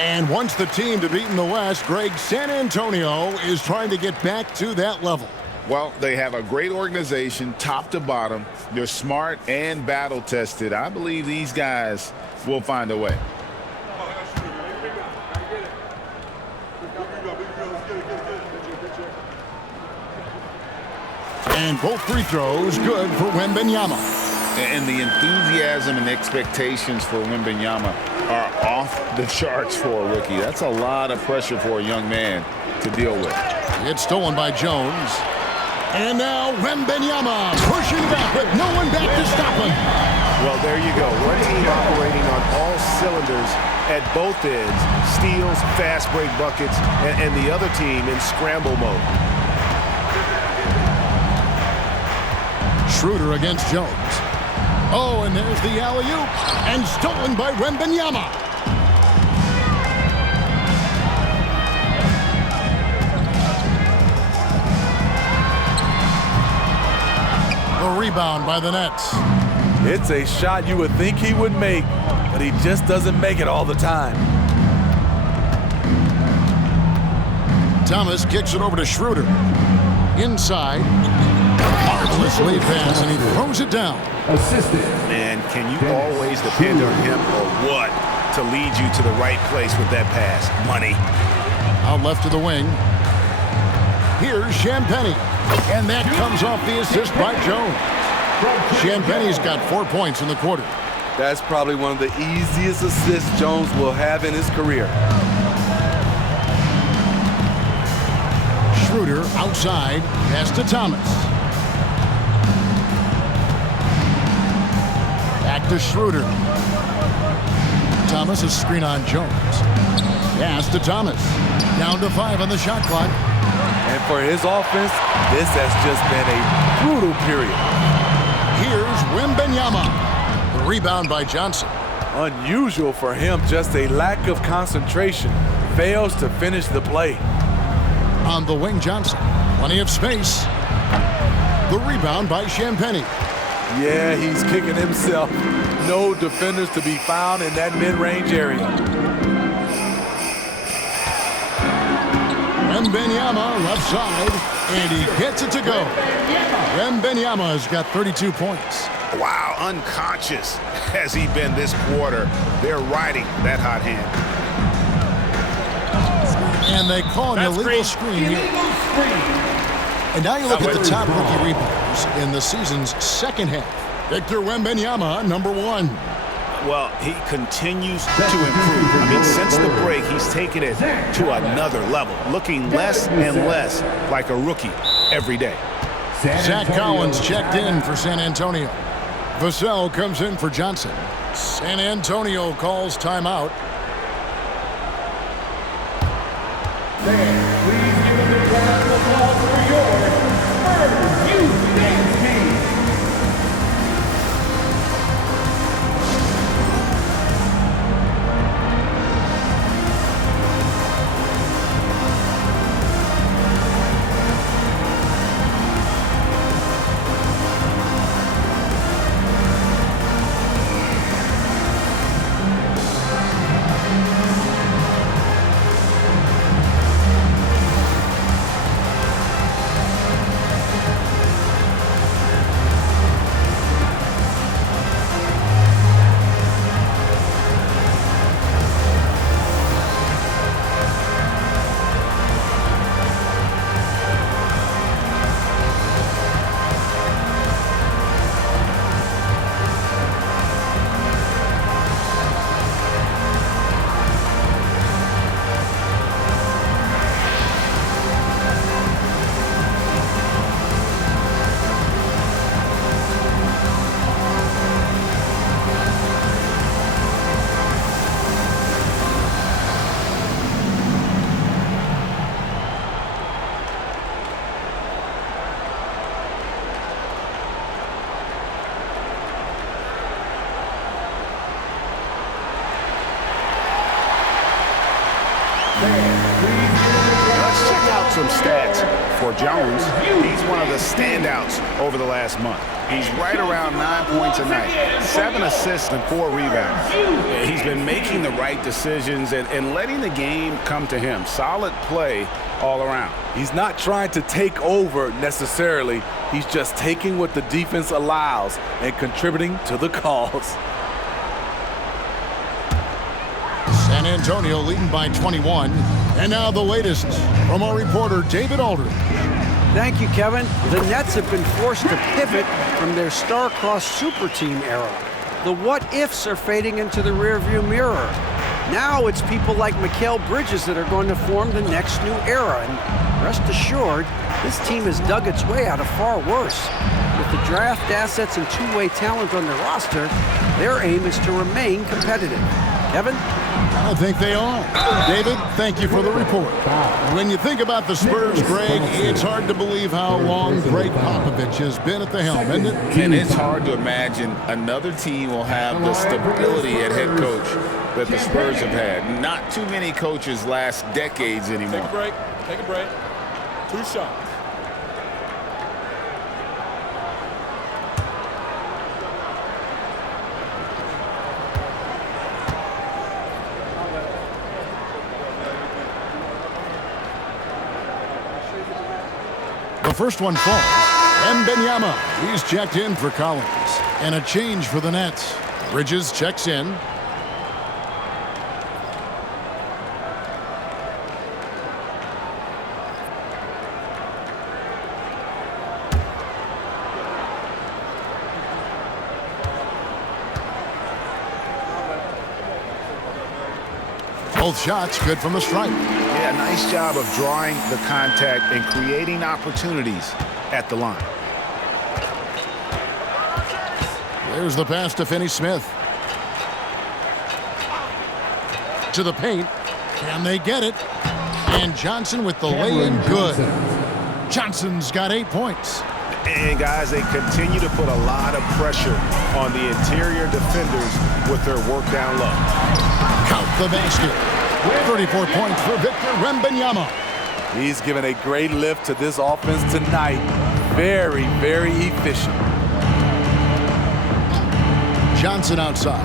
And wants the team to beat in the West, Greg, San Antonio is trying to get back to that level. Well, they have a great organization, top to bottom. They're smart and battle-tested. I believe these guys will find a way. And both free throws good for Wembanyama. And the enthusiasm and expectations for Wembanyama are off the charts for a rookie. That's a lot of pressure for a young man to deal with. It's stolen by Jones. And now Wembanyama pushing back with no one back to stop him. Well, there you go. One team operating on all cylinders at both ends. Steals, fast break buckets, and the other team in scramble mode. Schroeder against Jones. Oh, and there's the alley-oop. And stolen by Wembanyama. A rebound by the Nets. It's a shot you would think he would make, but he just doesn't make it all the time. Thomas kicks it over to Schroeder. Inside. Marvelous lead pass, and he throws it down. Assistant. Man, can you always depend on him or what to lead you to the right place with that pass? Money. Out left to the wing. Here's Champagnie. And that comes off the assist by Jones. Champagnie's got 4 points in the quarter. That's probably one of the easiest assists Jones will have in his career. Schroeder outside. Pass to Thomas. Back to Schroeder. Thomas, a screen on Jones. Pass to Thomas. Down to 5 on the shot clock. And for his offense, this has just been a brutal period. Here's Wembanyama. The rebound by Johnson. Unusual for him, just a lack of concentration. Fails to finish the play. On the wing, Johnson. Plenty of space. The rebound by Champagnie. Yeah, he's kicking himself. No defenders to be found in that mid-range area. Wembanyama left side, and he gets it to go. Wembanyama has got 32 points. Wow, unconscious has he been this quarter. They're riding that hot hand. And they call an illegal screen here. And now you look at the top rookie rebounders in the season's second half. Victor Wembanyama, number 1. Well, he continues to improve. I mean, since the break, he's taken it to another level, looking less and less like a rookie every day. Zach Collins checked in for San Antonio. Vassell comes in for Johnson. San Antonio calls timeout. Fans, please give a big round of applause for your Spurs Youth Dance team. some stats for Jones. He's one of the standouts over the last month. He's right around 9 points a night, 7 assists and 4 rebounds. He's been making the right decisions and letting the game come to him. Solid play all around. He's not trying to take over necessarily. He's just taking what the defense allows and contributing to the cause. San Antonio leading by 21. And now the latest from our reporter, David Aldridge. Thank you, Kevin. The Nets have been forced to pivot from their star-crossed super team era. The what-ifs are fading into the rearview mirror. Now it's people like Mikal Bridges that are going to form the next new era. And rest assured, this team has dug its way out of far worse. With the draft assets and two-way talent on their roster, their aim is to remain competitive. Kevin? I think they are. David, thank you for the report. When you think about the Spurs, Greg, it's hard to believe how long Greg Popovich has been at the helm, isn't it? And it's hard to imagine another team will have the stability at head coach that the Spurs have had. Not too many coaches last decades anymore. Take a break. Take a break. 2 shots. The first one falls. Wembanyama, he's checked in for Collins. And a change for the Nets. Bridges checks in. Both shots good from the stripe. Yeah, nice job of drawing the contact and creating opportunities at the line. There's the pass to Finney-Smith. To the paint. Can they get it? And Johnson with the lay-in good. Johnson's got 8 points. And, guys, they continue to put a lot of pressure on the interior defenders with their work down low. Count the basket. 34 points for Victor Wembanyama. He's given a great lift to this offense tonight. Very, very efficient. Johnson outside.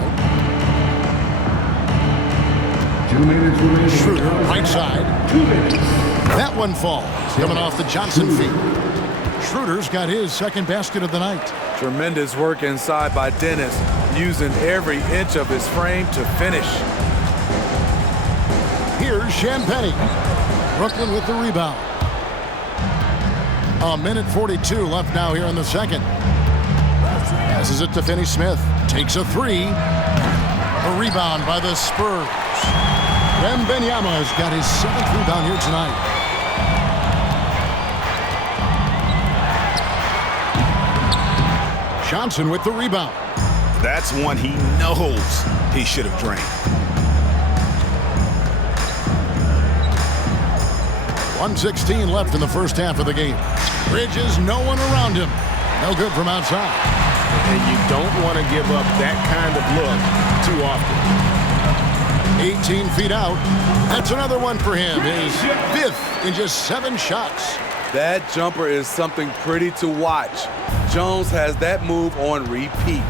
2 minutes remaining. Schroeder right side. 2 minutes. That one falls, coming off the Johnson feet. Schroeder's got his second basket of the night. Tremendous work inside by Dennis, using every inch of his frame to finish. Here's Champagnie. Brooklyn with the rebound. 1:42 left now here in the second. Passes it to Finney-Smith. Takes a 3. A rebound by the Spurs. Wembanyama has got his 7th rebound here tonight. Johnson with the rebound. That's one he knows he should have drained. 1:16 left in the first half of the game. Bridges, no one around him. No good from outside. And you don't want to give up that kind of look too often. 18 feet out. That's another one for him. His 5th in just 7 shots. That jumper is something pretty to watch. Jones has that move on repeat.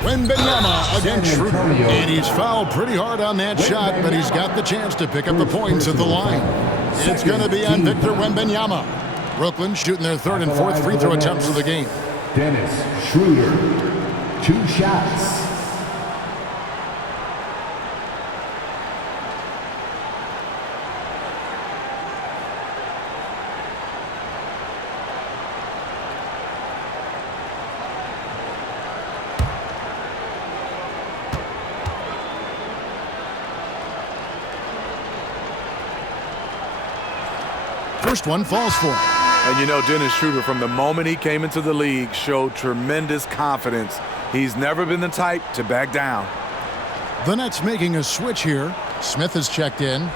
Wembanyama against Schroeder. And he's fouled pretty hard on that shot, but he's got the chance to pick up the points at the line. It's going to be on Victor Wembanyama. Brooklyn shooting their 3rd and 4th free throw attempts of the game. Dennis Schroeder, 2 shots. First one falls for him. And you know, Dennis Schroeder, from the moment he came into the league, showed tremendous confidence. He's never been the type to back down. The Nets making a switch here. Smith has checked in.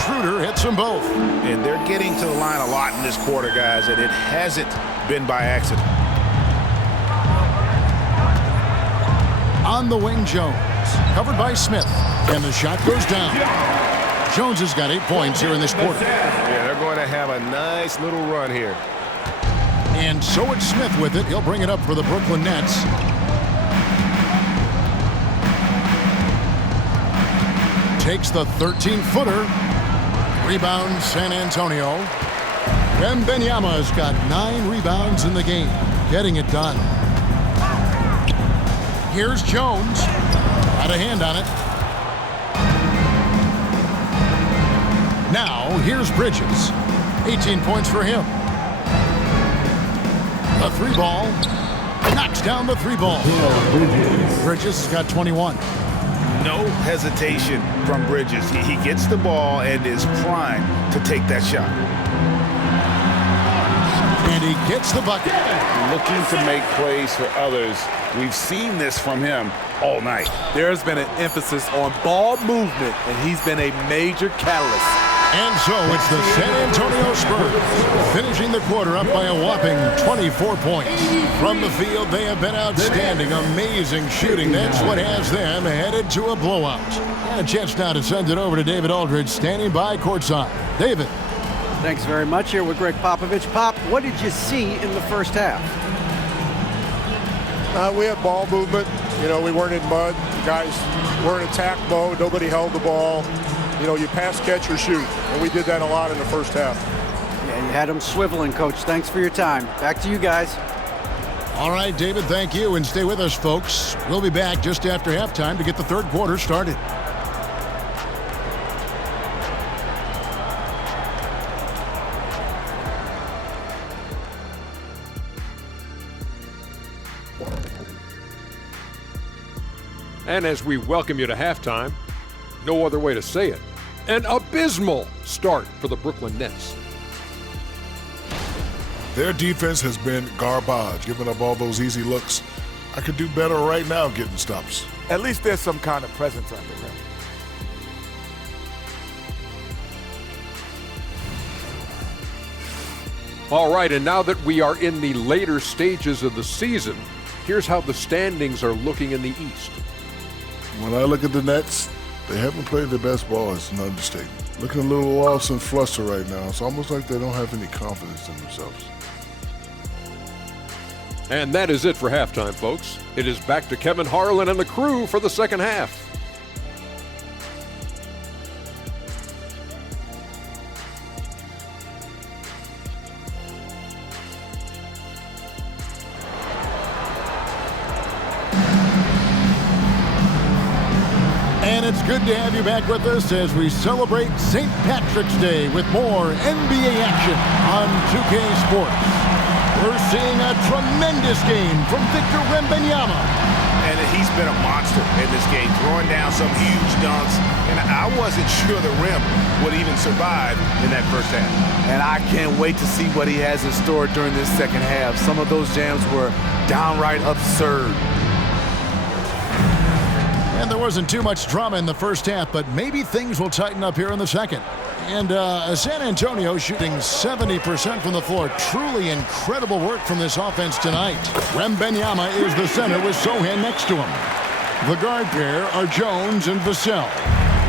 Schroeder hits them both. And they're getting to the line a lot in this quarter, guys, and it hasn't been by accident. On the wing, Jones. Covered by Smith. And the shot goes down. Jones has got 8 points here in this quarter. Yeah, they're going to have a nice little run here. And so it's Smith with it. He'll bring it up for the Brooklyn Nets. Takes the 13-footer. Rebound, San Antonio. Wembanyama's got 9 rebounds in the game. Getting it done. Here's Jones. Got a hand on it. Now, here's Bridges. 18 points for him. The 3-ball. Knocks down the 3-ball. Bridges has got 21. No hesitation from Bridges. He gets the ball and is primed to take that shot. And he gets the bucket. Looking to make plays for others. We've seen this from him all night. There's been an emphasis on ball movement, and he's been a major catalyst. And so it's the San Antonio Spurs finishing the quarter up by a whopping 24 points. From the field, they have been outstanding. Amazing shooting. That's what has them headed to a blowout. And a chance now to send it over to David Aldridge, standing by courtside. David. Thanks very much. Here with Greg Popovich. Pop, what did you see in the first half? We had ball movement. You know, we weren't in mud. The guys were in attack mode. Nobody held the ball. You know, you pass, catch, or shoot. And we did that a lot in the first half. Yeah, you had them swiveling, Coach. Thanks for your time. Back to you guys. All right, David, thank you. And stay with us, folks. We'll be back just after halftime to get the third quarter started. And as we welcome you to halftime, no other way to say it, an abysmal start for the Brooklyn Nets. Their defense has been garbage, giving up all those easy looks. I could do better right now getting stops. At least there's some kind of presence under him. All right, and now that we are in the later stages of the season, here's how the standings are looking in the East. When I look at the Nets, they haven't played their best ball. It's an understatement. Looking a little lost and flustered right now. It's almost like they don't have any confidence in themselves. And that is it for halftime, folks. It is back to Kevin Harlan and the crew for the second half. And it's good to have you back with us as we celebrate St. Patrick's Day with more NBA action on 2K Sports. We're seeing a tremendous game from Victor Wembanyama. And he's been a monster in this game, throwing down some huge dunks. And I wasn't sure the rim would even survive in that first half. And I can't wait to see what he has in store during this second half. Some of those jams were downright absurd. And there wasn't too much drama in the first half, but maybe things will tighten up here in the second. And San Antonio shooting 70% from the floor. Truly incredible work from this offense tonight. Wembanyama is the center with Sohan next to him. The guard pair are Jones and Vassell.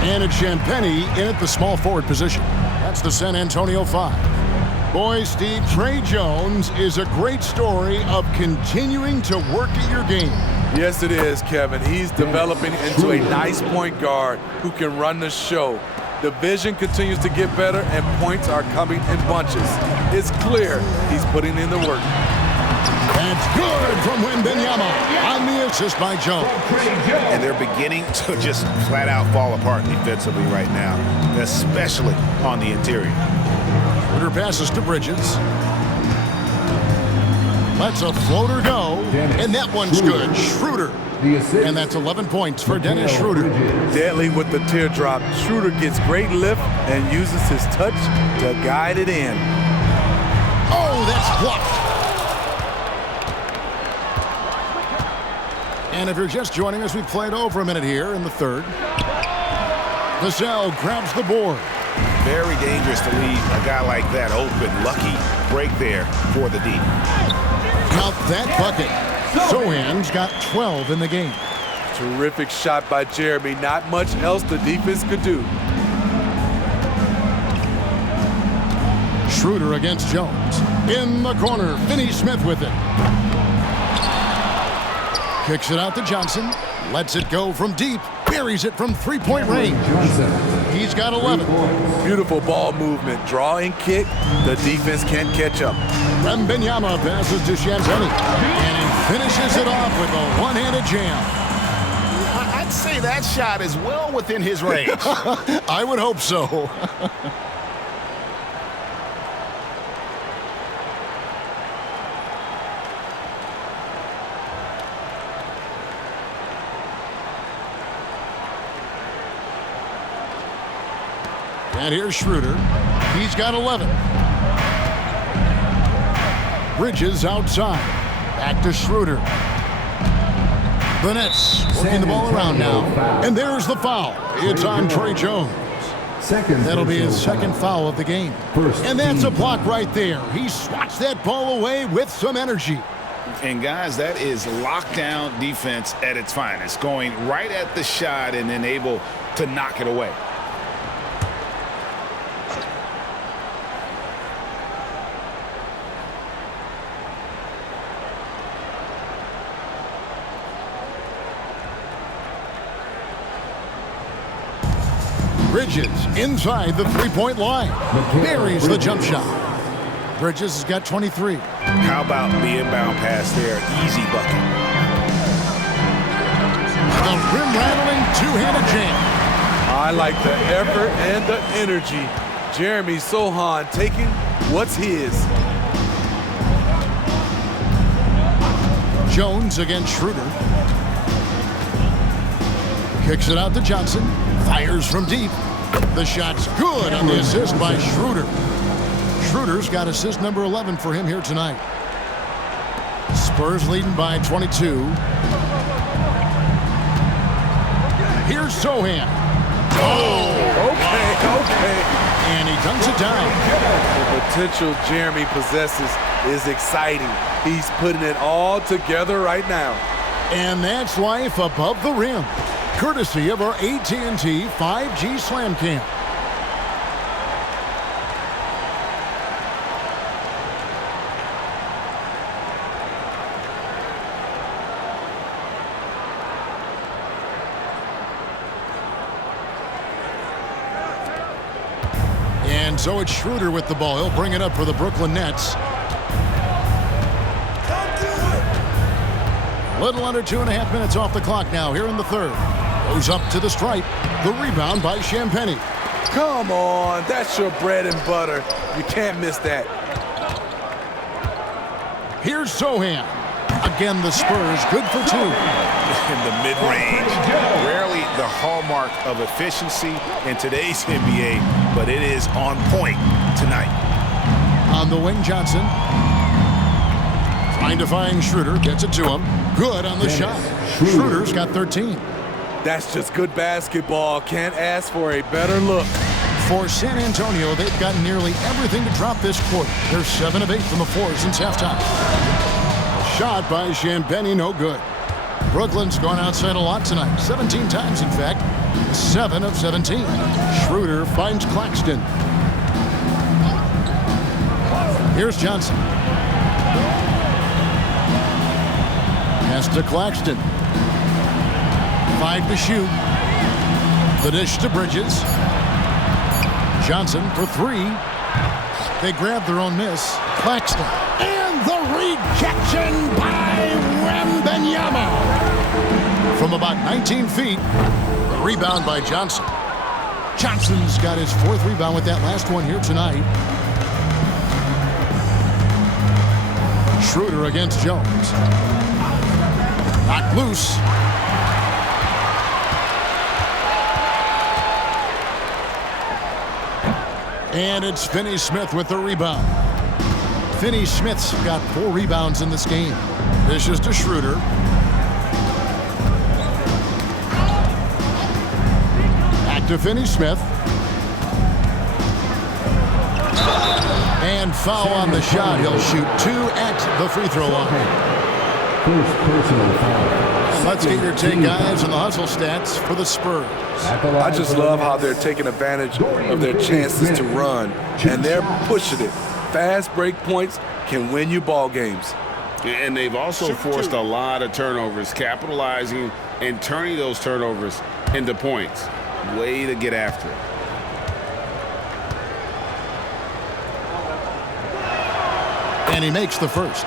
And it's Champagnie in at the small forward position. That's the San Antonio 5. Boy, Steve, Trey Jones is a great story of continuing to work at your game. Yes, it is, Kevin. He's developing into a nice point guard who can run the show. The vision continues to get better, and points are coming in bunches. It's clear he's putting in the work. That's good from Wembanyama on the assist by Jones. And they're beginning to just flat out fall apart defensively right now, especially on the interior. Schroeder passes to Bridges. Lets a floater go, and that one's good. Schroeder. And that's 11 points for Dennis Schroeder. Deadly with the teardrop. Schroeder gets great lift and uses his touch to guide it in. Oh, that's blocked. And if you're just joining us, we've played over a minute here in the third. Vassell grabs the board. Very dangerous to leave a guy like that open. Lucky break there for the D. Count that bucket. Sohan's got 12 in the game. Terrific shot by Jeremy. Not much else the defense could do. Schroeder against Jones. In the corner, Finney-Smith with it. Kicks it out to Johnson. Lets it go from deep. Buries it from three-point range. He's got 11. Beautiful ball movement. Draw and kick. The defense can't catch up. Wembanyama passes to Champagnie. And he finishes it off with a one-handed jam. I'd say that shot is well within his range. I would hope so. And here's Schroeder. He's got 11. Bridges outside. Back to Schroeder. The Nets working the ball around now. And there's the foul. It's on Trey Jones. That'll be his second foul of the game. And that's a block right there. He swats that ball away with some energy. And guys, that is lockdown defense at its finest. Going right at the shot and then able to knock it away. Bridges inside the three-point line. Buries the jump shot. Bridges has got 23. How about the inbound pass there? Easy bucket. The rim-rattling two-handed jam. I like the effort and the energy. Jeremy Sohan taking what's his. Jones against Schroeder. Kicks it out to Johnson. Fires from deep. The shot's good on the assist by Schroeder. Schroeder's got assist number 11 for him here tonight. Spurs leading by 22. Here's Sohan. Oh, okay. And he dunks it down. The potential Jeremy possesses is exciting. He's putting it all together right now. And that's life above the rim. Courtesy of our AT&T 5G Slam Cam. And so it's Schroeder with the ball. He'll bring it up for the Brooklyn Nets. A little under 2.5 minutes off the clock now here in the third. Goes up to the stripe. The rebound by Champagnie. Come on, that's your bread and butter. You can't miss that. Here's Sohan. Again, the Spurs good for two. In the mid-range. Rarely the hallmark of efficiency in today's NBA, but it is on point tonight. On the wing, Johnson. Trying to find Schroeder. Gets it to him. Good on the shot. Schroeder's got 13. That's just good basketball. Can't ask for a better look. For San Antonio, they've gotten nearly everything to drop this quarter. They're 7 of 8 from the floor since halftime. A shot by Champagnie, no good. Brooklyn's gone outside a lot tonight. 17 times, in fact. 7 of 17. Schroeder finds Claxton. Here's Johnson. Pass to Claxton. 5 to shoot. The dish to Bridges. Johnson for 3. They grab their own miss. Claxton. And the rejection by Wembanyama. From about 19 feet. The rebound by Johnson. Johnson's got his 4th rebound with that last one here tonight. Schroeder against Jones. Knocked loose. And it's Finney-Smith with the rebound. Finney-Smith's got 4 rebounds in this game. This is to Schroeder. Back to Finney-Smith. And foul on the shot. He'll shoot 2 at the free throw line. First personal foul. Let's get your take, guys, on the hustle stats for the Spurs. I just love how they're taking advantage of their chances to run, and they're pushing it. Fast break points can win you ball games. And they've also forced a lot of turnovers, capitalizing and turning those turnovers into points. Way to get after it. And he makes the first.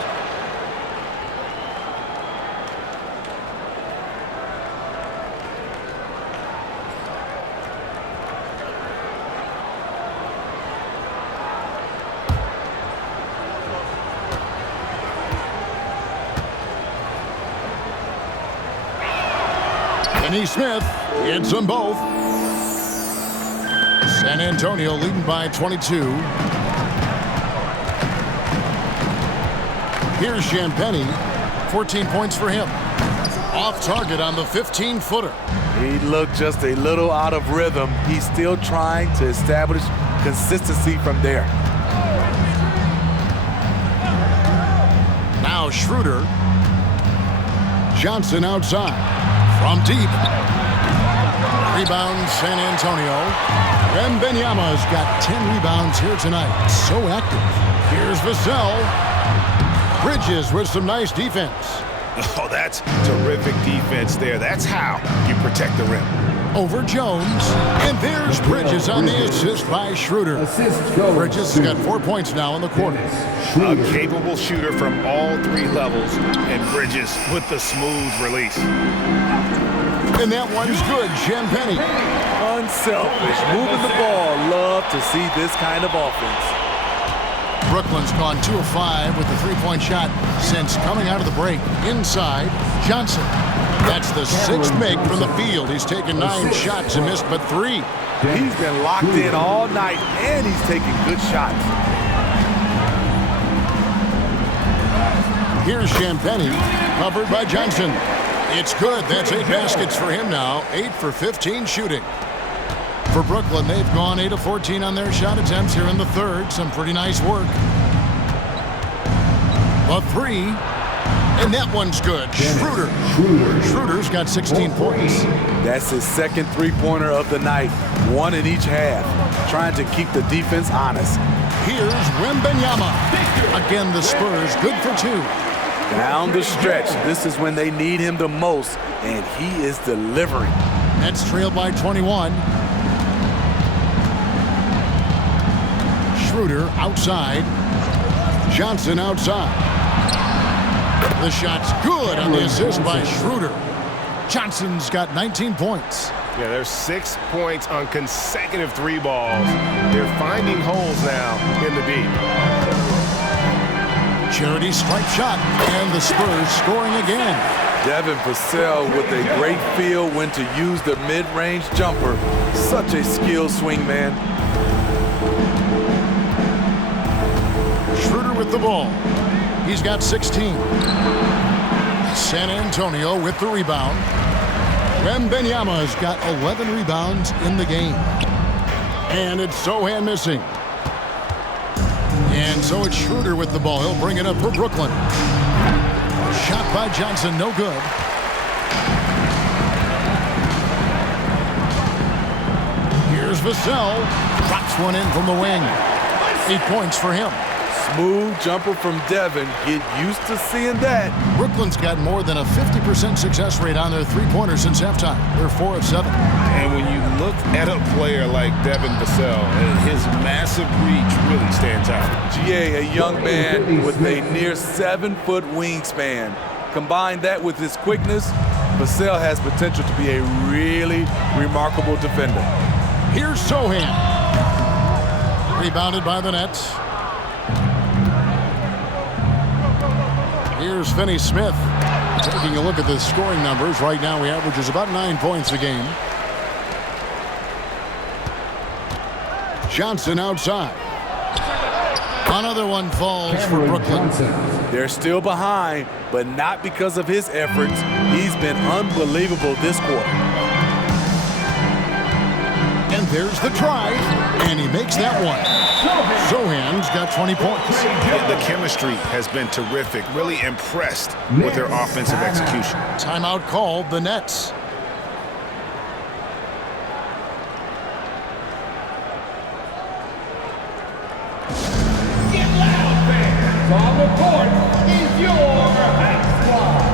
Finney Smith hits them both. San Antonio leading by 22. Here's Champagnie, 14 points for him. Off target on the 15-footer. He looked just a little out of rhythm. He's still trying to establish consistency from there. Now Schroeder. Johnson outside. From deep. Rebound San Antonio. Wembanyama's got 10 rebounds here tonight. So active. Here's Vassell. Bridges with some nice defense. Oh, that's terrific defense there. That's how you protect the rim. Over Jones. And there's Bridges on the assist by Schroeder. Bridges has got 4 points now in the quarter. A capable shooter from all 3 levels, and Bridges with the smooth release. And that one's good. Champagnie. Unselfish. Moving the ball. Love to see this kind of offense. Brooklyn's gone 2 of 5 with the 3-point shot since coming out of the break. Inside, Johnson. That's the 6th make from the field. He's taken 9 shots and missed but 3. He's been locked in all night, and he's taking good shots. Here's Champagnie, covered by Johnson. It's good. That's 8 baskets for him now. 8 for 15 shooting. For Brooklyn, they've gone 8 of 14 on their shot attempts here in the third. Some pretty nice work. A 3, and that one's good. Schroeder's got 16 points. That's his second three-pointer of the night. 1 in each half. Trying to keep the defense honest. Here's Wembanyama. Again, the Spurs good for 2. Down the stretch. This is when they need him the most, and he is delivering. Nets trailed by 21. Schroeder outside. Johnson outside. The shot's good on the assist by Schroeder. Johnson's got 19 points. Yeah, there's 6 points on consecutive 3 balls. They're finding holes now in the deep. Charity stripe shot, and the Spurs scoring again. Devin Vassell with a great feel when to use the mid-range jumper. Such a skilled swing man. Schroeder with the ball. He's got 16. San Antonio with the rebound. Wembanyama's got 11 rebounds in the game. And it's Sohan missing. And so it's Schroeder with the ball. He'll bring it up for Brooklyn. Shot by Johnson, no good. Here's Vassell. Drops one in from the wing. 8 points for him. Smooth jumper from Devin. Get used to seeing that. Brooklyn's got more than a 50% success rate on their three-pointers since halftime. They're 4 of 7. And when you look at a player like Devin Vassell, his massive reach really stands out. GA, a young man with a near 7-foot wingspan. Combine that with his quickness, Vassell has potential to be a really remarkable defender. Here's Sohan. Rebounded by the Nets. Here's Finney Smith. Taking a look at the scoring numbers. Right now, he averages about 9 points a game. Johnson outside. Another one falls for Brooklyn. They're still behind, but not because of his efforts. He's been unbelievable this quarter. And there's the drive, and he makes that one. Sohan's got 20 points. The chemistry has been terrific. Really impressed with their offensive execution. Timeout called, the Nets. Get loud, fans. On the court is your high squad.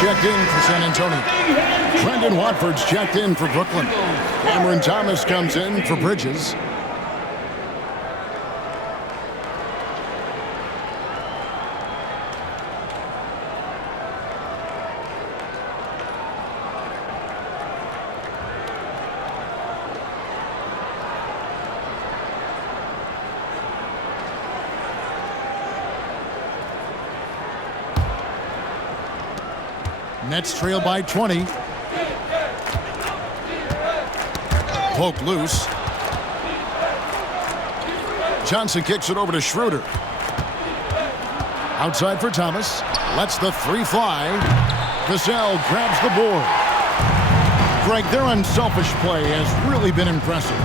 Checked in for San Antonio. Brendan Watford's checked in for Brooklyn. Cameron Thomas comes in for Bridges. Nets trail by 20. Poke loose. Johnson kicks it over to Schroeder. Outside for Thomas. Lets the three fly. Vassell grabs the board. Greg, their unselfish play has really been impressive.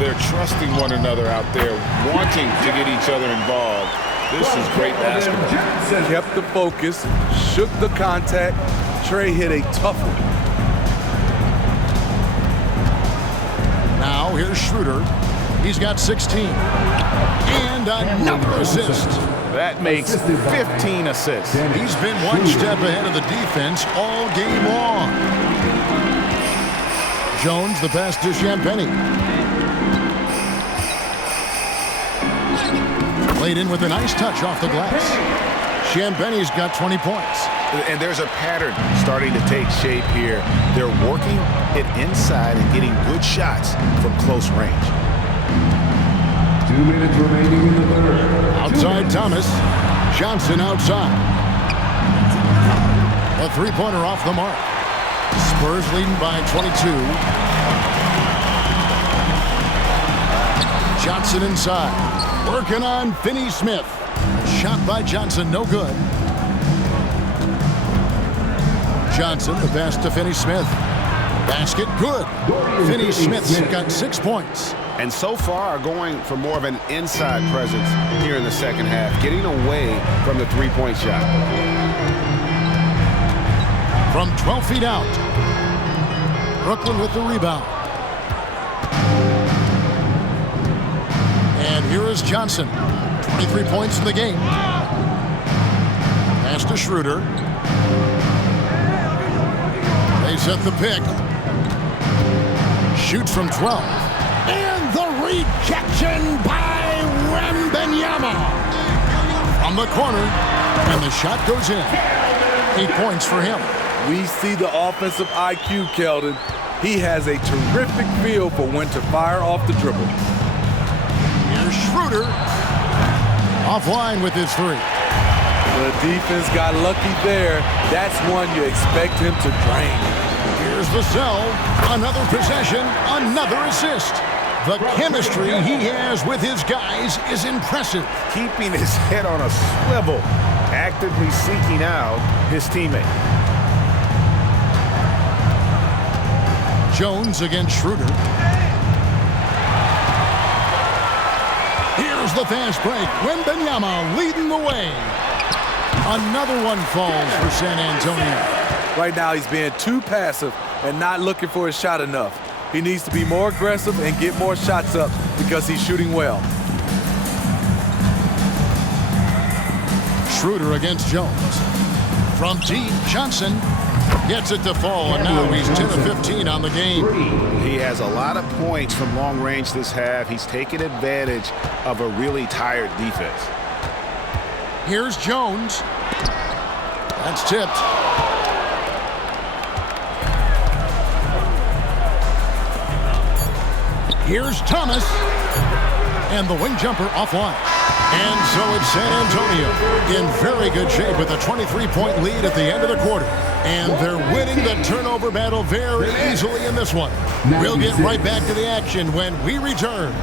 They're trusting one another out there, wanting to get each other involved. This is great basketball. Kept the focus, shook the contact. Trey hit a tough one. Now here's Schroeder. He's got 16. And another assist. That makes 15 assists. He's been one step ahead of the defense all game long. Jones, the pass to Champagnie. Played in with a nice touch off the glass. Champagnie's got 20 points. And there's a pattern starting to take shape here. They're working it inside and getting good shots from close range. 2 minutes remaining in the third. Outside Thomas. Johnson outside. A three-pointer off the mark. Spurs leading by 22. Johnson inside. Working on Finney-Smith. Shot by Johnson, no good. Johnson, the pass to Finney-Smith. Basket, good. Finney-Smith's got 6 points. And so far going for more of an inside presence here in the second half, getting away from the three-point shot. From 12 feet out. Brooklyn with the rebound. And here is Johnson. 23 points in the game. Pass to Schroeder. They set the pick. Shoots from 12. And the rejection by Wembanyama. From the corner. And the shot goes in. 8 points for him. We see the offensive IQ, Keldon. He has a terrific feel for when to fire off the dribble. Here's Schroeder. Offline with his three. The defense got lucky there. That's one you expect him to drain. Here's Vassell. Another possession, another assist. The chemistry he has with his guys is impressive. Keeping his head on a swivel, actively seeking out his teammate. Jones against Schroeder. Here's the fast break. Wembanyama leading the way. Another one falls for San Antonio. Right now he's being too passive and not looking for his shot enough. He needs to be more aggressive and get more shots up because he's shooting well. Schroeder against Jones. From deep, Johnson gets it to fall, and now he's 10 of 15 on the game. He has a lot of points from long range this half. He's taken advantage of a really tired defense. Here's Jones. That's tipped. Here's Thomas. And the wing jumper offline. And so it's San Antonio in very good shape with a 23-point lead at the end of the quarter. And they're winning the turnover battle very easily in this one. We'll get right back to the action when we return.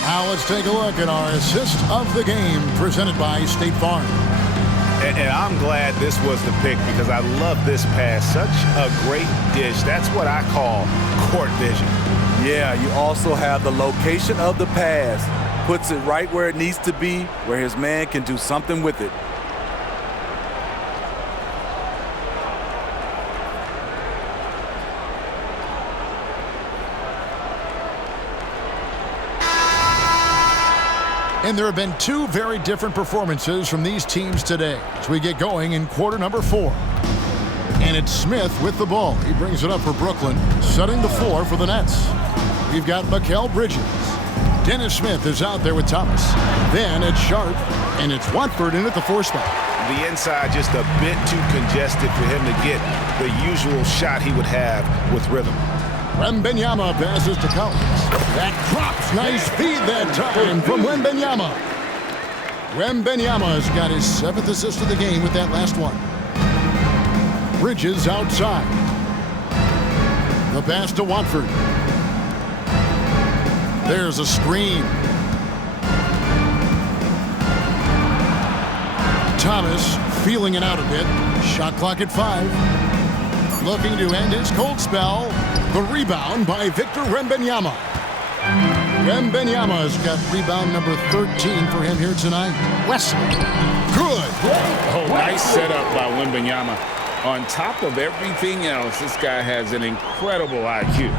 Now let's take a look at our assist of the game presented by State Farm. And I'm glad this was the pick because I love this pass. Such a great dish. That's what I call court vision. Yeah, you also have the location of the pass. Puts it right where it needs to be, where his man can do something with it. And there have been two very different performances from these teams today as we get going in quarter number 4. And it's Smith with the ball. He brings it up for Brooklyn, setting the floor for the Nets. We've got Mikal Bridges. Dennis Smith is out there with Thomas. Then it's Sharp, and it's Watford in at the 4 spot. The inside just a bit too congested for him to get the usual shot he would have with rhythm. Wembanyama passes to Collins. That drops. Nice feed that time from Wembanyama. Wembanyama's got his 7th assist of the game with that last one. Bridges outside. The pass to Watford. There's a screen. Thomas feeling it out a bit. Shot clock at 5. Looking to end his cold spell. The rebound by Victor Wembanyama. Wembanyama's got rebound number 13 for him here tonight. Wesley. Good. Oh, nice setup by Wembanyama. On top of everything else, this guy has an incredible IQ.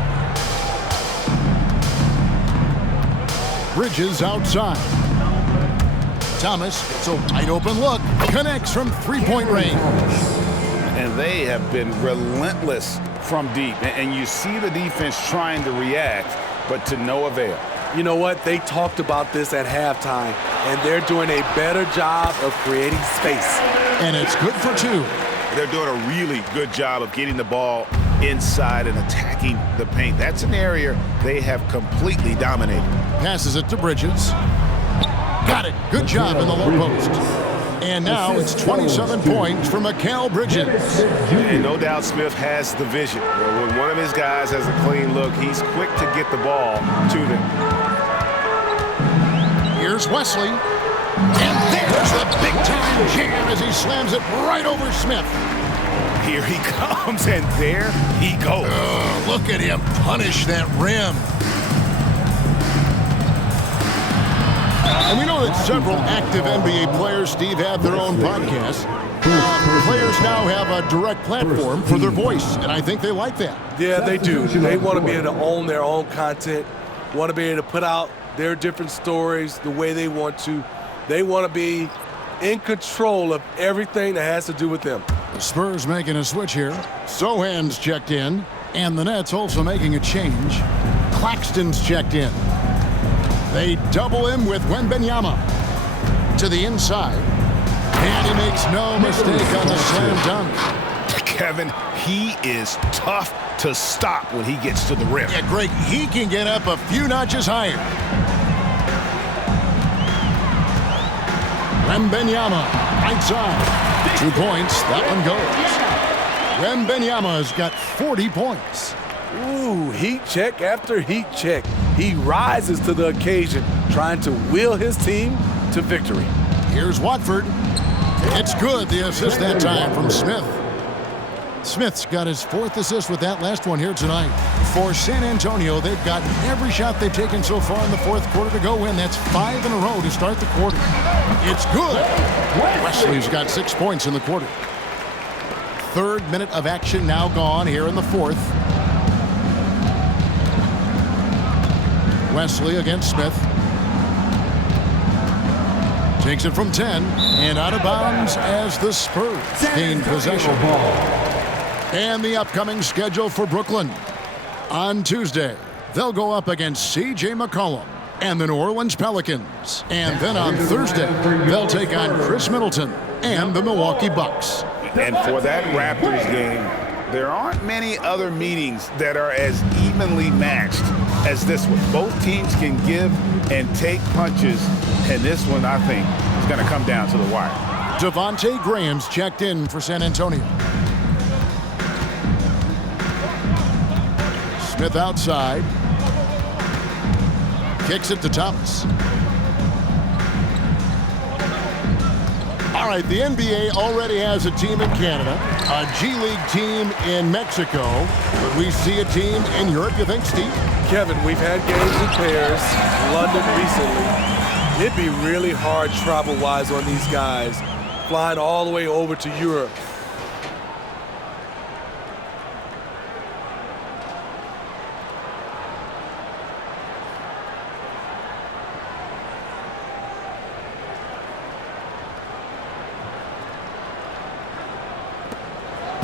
Bridges outside. Thomas gets a wide open look. Connects from 3-point range. And they have been relentless from deep. And you see the defense trying to react, but to no avail. You know what? They talked about this at halftime, and they're doing a better job of creating space. And it's good for 2. They're doing a really good job of getting the ball inside and attacking the paint. That's an area they have completely dominated. Passes it to Bridges. Got it. Good job in the low post. And now it's 27 points for Mikal Bridges. And no doubt Smith has the vision. When one of his guys has a clean look, he's quick to get the ball to them. Here's Wesley. And there's the big-time jam as he slams it right over Smith. Here he comes, and there he goes. Look at him punish that rim. And we know that several active NBA players, Steve, have their own podcasts. Players now have a direct platform for their voice, and I think they like that. Yeah, they do. They want to be able to own their own content, want to be able to put out their different stories the way they want to. They want to be in control of everything that has to do with them. The Spurs making a switch here. Sohan's checked in, and the Nets also making a change. Claxton's checked in. They double him with Wembanyama to the inside. And he makes no mistake on the slam dunk. Kevin, he is tough to stop when he gets to the rim. Yeah, Greg, he can get up a few notches higher. Wembanyama, right side. 2 points. That one goes. Wembanyama's got 40 points. Ooh, heat check after heat check. He rises to the occasion, trying to will his team to victory. Here's Watford. It's good, the assist that time from Smith. Smith's got his 4th assist with that last one here tonight. For San Antonio, they've gotten every shot they've taken so far in the 4th quarter to go in. That's 5 in a row to start the quarter. It's good. Wesley's got 6 points in the quarter. 3rd minute of action now gone here in the 4th. Wesley against Smith. Takes it from 10 and out of bounds as the Spurs gain possession. And the upcoming schedule for Brooklyn. On Tuesday, they'll go up against C.J. McCollum and the New Orleans Pelicans. And then on Thursday, they'll take on Chris Middleton and the Milwaukee Bucks. And for that Raptors game, there aren't many other meetings that are as evenly matched as this one. Both teams can give and take punches, and this one, I think, is going to come down to the wire. Devontae Graham's checked in for San Antonio. Smith outside. Kicks it to Thomas. All right, the NBA already has a team in Canada, a G League team in Mexico. Would we see a team in Europe, you think, Steve? Kevin, we've had games in Paris, London recently. It'd be really hard travel-wise on these guys, flying all the way over to Europe.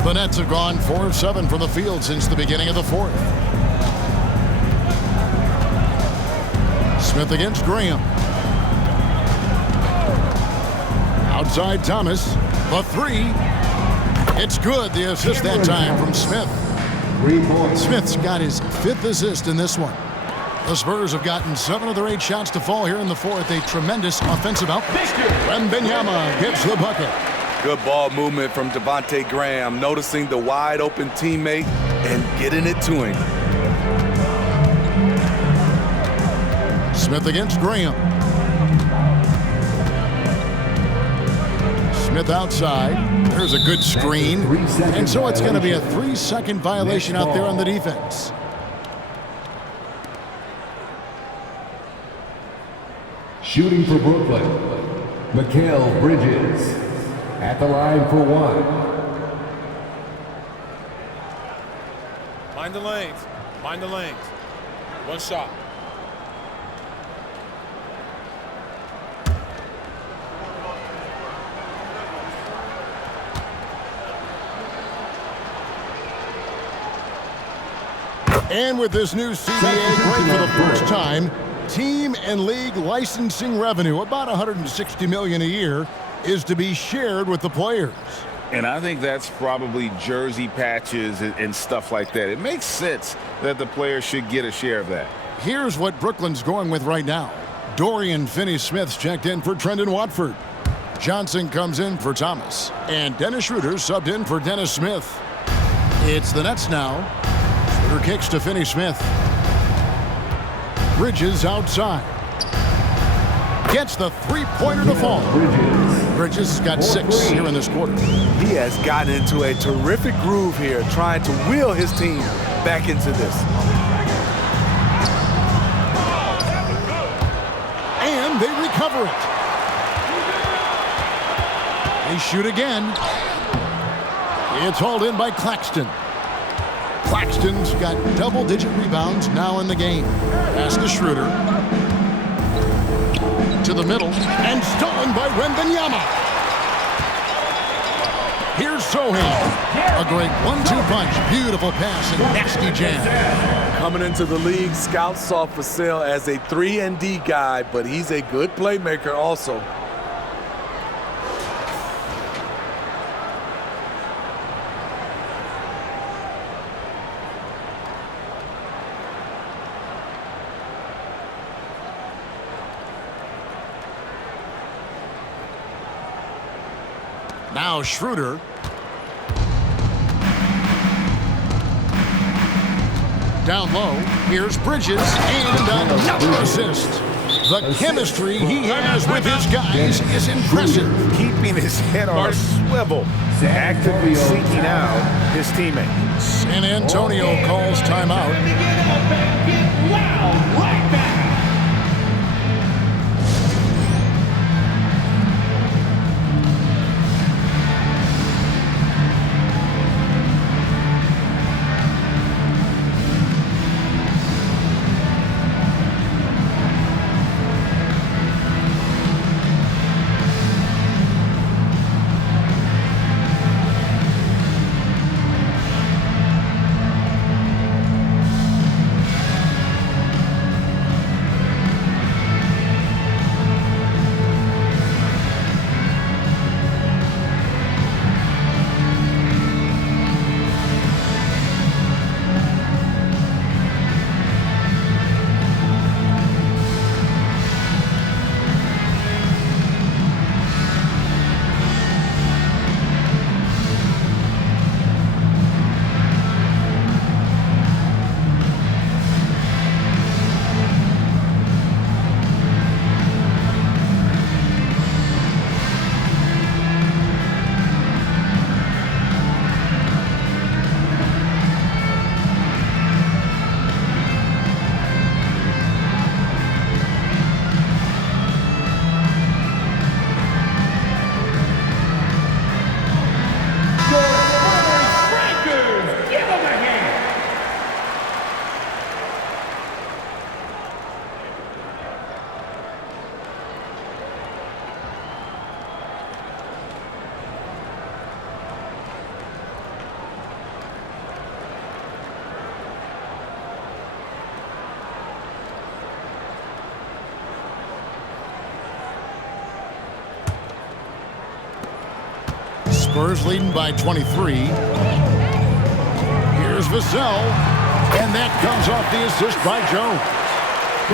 The Nets have gone 4 of 7 from the field since the beginning of the 4th. Smith against Graham. Outside Thomas. The 3. It's good. The assist that time from Smith. Smith's got his 5th assist in this one. The Spurs have gotten 7 of their 8 shots to fall here in the 4th. A tremendous offensive output. Wembanyama gets the bucket. Good ball movement from Devontae Graham, noticing the wide open teammate and getting it to him. Smith against Graham. Smith outside. There's a good screen. And so it's going to be a 3-second violation out there on the defense. Shooting for Brooklyn, Mikal Bridges. At the line for 1. Mind the lanes. Mind the lanes. 1 shot. And with this new CBA break for the first time, team and league licensing revenue, about $160 million a year, is to be shared with the players. And I think that's probably jersey patches and stuff like that. It makes sense that the players should get a share of that. Here's what Brooklyn's going with right now. Dorian Finney-Smith's checked in for Trendon Watford. Johnson comes in for Thomas. And Dennis Schroeder subbed in for Dennis Smith. It's the Nets now. Schroeder kicks to Finney-Smith. Bridges outside. Gets the 3-pointer to fall. Bridges has got 6 here in this quarter. He has gotten into a terrific groove here, trying to wheel his team back into this. And they recover it. They shoot again. It's hauled in by Claxton. Claxton's got double-digit rebounds now in the game. Pass to Schroeder. To the middle, and stolen by Wembanyama. Here's Sohan. A great 1-2 punch. Beautiful pass and nasty jam. Coming into the league, scouts saw for sale as a 3-and-D guy, but he's a good playmaker also. Now Schroeder. Down low, here's Bridges, and another assist. The chemistry he has with his guys is impressive. Keeping his head on a swivel, actively seeking out his teammate. San Antonio calls timeout. Spurs leading by 23. Here's Vassell, and that comes off the assist by Jones.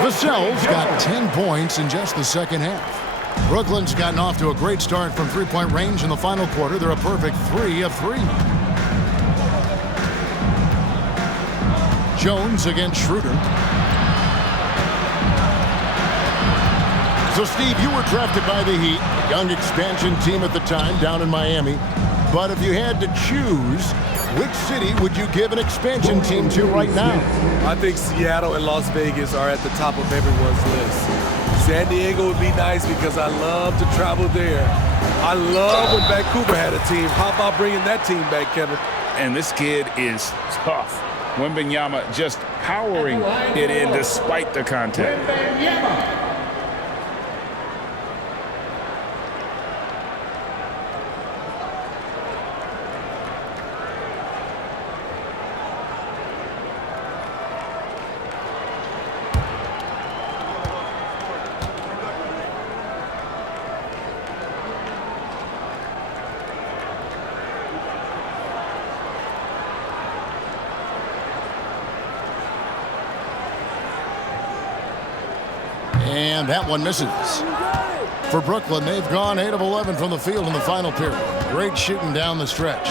Vassell's got 10 points in just the second half. Brooklyn's gotten off to a great start from three-point range in the final quarter. They're a perfect 3 of 3. Jones against Schroeder. So, Steve, you were drafted by the Heat, a young expansion team at the time down in Miami. But if you had to choose, which city would you give an expansion team to right now? I think Seattle and Las Vegas are at the top of everyone's list. San Diego would be nice because I love to travel there. I love when Vancouver had a team. How about bringing that team back, Kevin? And this kid is tough. Wembanyama just powering it in despite the contact. And that one misses. For Brooklyn, they've gone 8 of 11 from the field in the final period. Great shooting down the stretch.